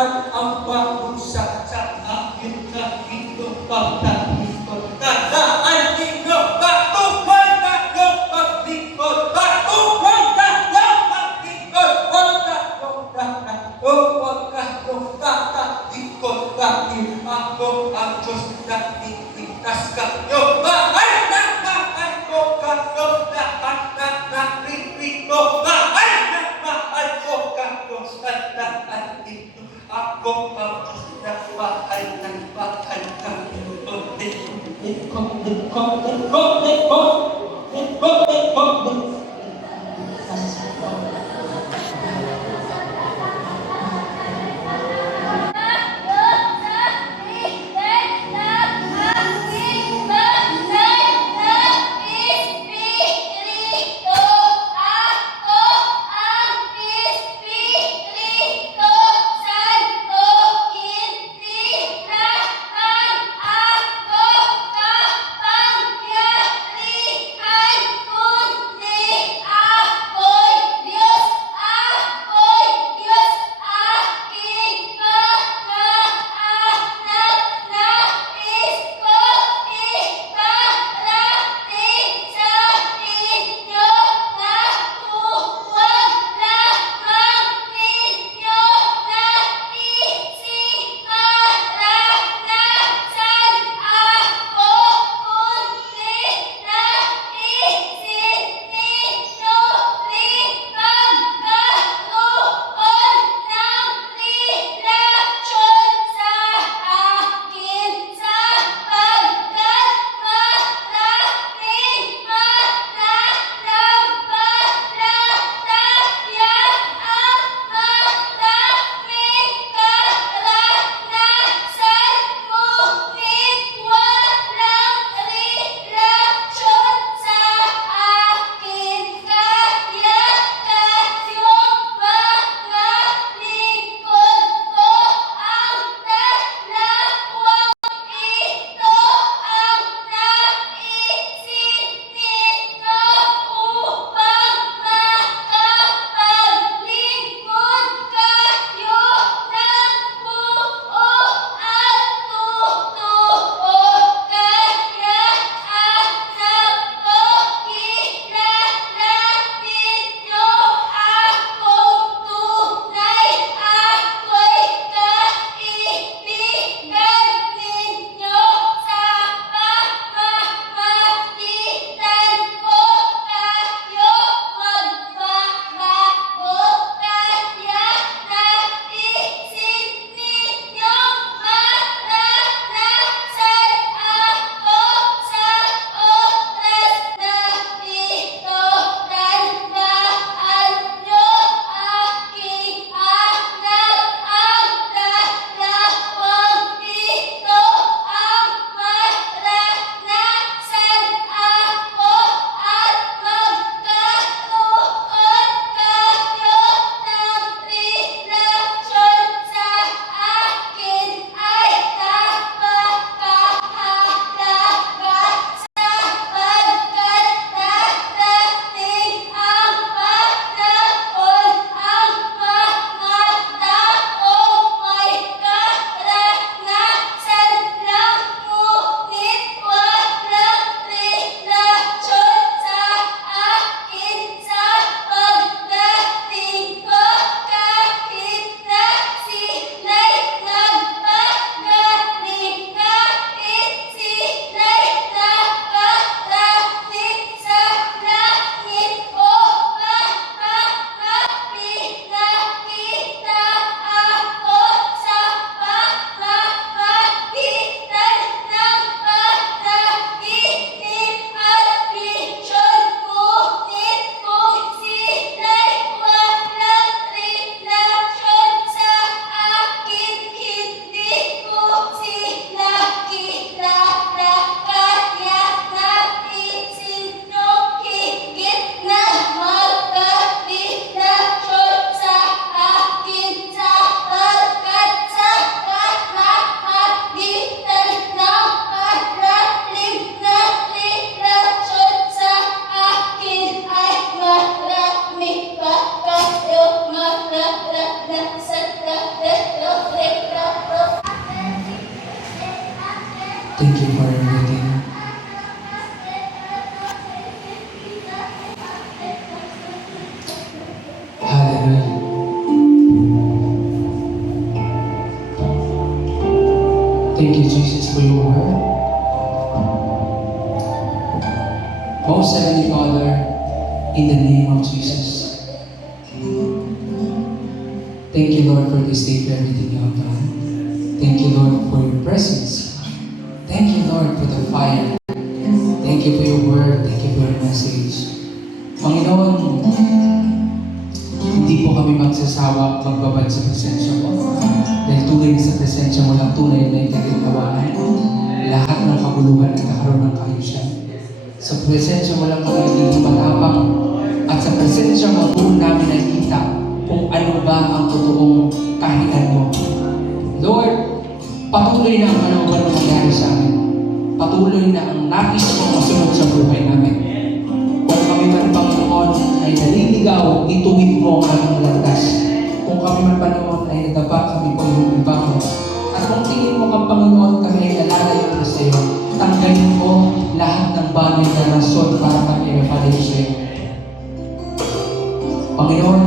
at ang parusa sa akin na ito pagtalikod. Tandaan ninyo, patuloy kayong maglikod. Patuloy kayong maglikod. Huwag kayong tatayo, huwag kayong tatalikod. Dahil ako ang Diyos na iligtas kayo. Mahal na mahal ko kayo, lahat na naririto. Mahal na mahal ko kayo, at lahat ito. Ako Thank you for everything. Hallelujah. Thank you, Jesus, for your word. Most Heavenly Father, in the name of Jesus, thank you, Lord, for this day, for everything you have done. Thank you, Lord, for your presence. Thank you, Lord, for the fire. Thank you for your word. Thank you for your message. Panginoon, hindi po kami magsasawa magbabad sa presensya mo. Dahil tunay sa presensya mo lang tunay na ikagagawahan. Lahat ng kabuluhan ay kakaroon ng kaayusan. Sa presensya mo lang kami hindi matapang. At sa presensya mo po namin nakita kung ano ba ang totoong kahilan mo. Lord, patuloy na ang kalooban mo nangyari sa amin. Patuloy na ang nais mo masunod sa buhay namin. Kung kami man, Panginoon, ay naliligaw, ituwid mo ang aming landas. Kung kami man, Panginoon, ay nadapa, kami po yung iba mo. At kung tingin mo kang Panginoon, kami ay nalalayo na sa iyo. Tanggalin mo lahat ng bagay na rason para kami ay mapalayo sa iyo. Panginoon,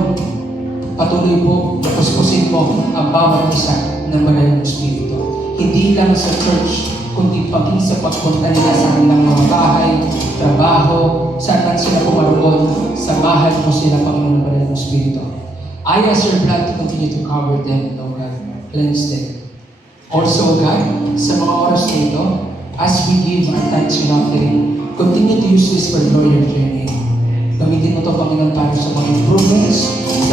patuloy po, napuspusin mo ang bawat isa ng banal ng Espiritu. Hindi lang sa church, kundi paging sa pagpunta nila sa kanilang mga bahay, trabaho, saan man sila pumaroon, samahan mo sila, Panginoon, ng banal ng Espiritu. I ask your blood to continue to cover them, O God, cleanse them. Also, God, sa mga oras na ito, as we give our thanks and offering, continue to use this for the glory of your name. Gamitin mo ito, Panginoon, para sa mga improvements,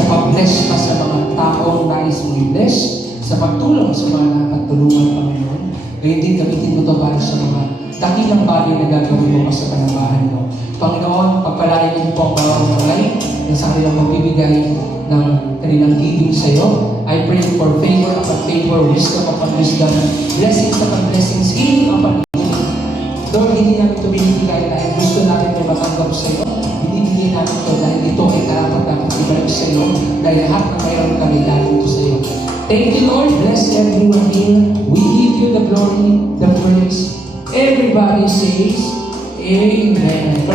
sa pag-bless pa sa mga taong nais mo i-bless, sa pagtulong sa mga nakatulungan, Panginoon. Ngayon din, gamitin mo ito para sa mga dakilang bagay na gagawin mo pa sa panambahan mo. Panginoon, pagpalain mo po ang bawang malay na sa kanilang magbibigay ng kanilang giving sa iyo. I pray for favor upon favor, wisdom upon wisdom, blessings upon blessings, healing upon healing. Lord, hindi namin ito binibigay dahil gusto namin ito matanggap sa iyo. Binibigay namin ito dahil ito ay karapat namin ibalik sa iyo dahil lahat na mayroon kami galing ito sa iyo. Thank you, Lord. Bless everyone here. We give you the glory, the praise. Everybody says, Amen.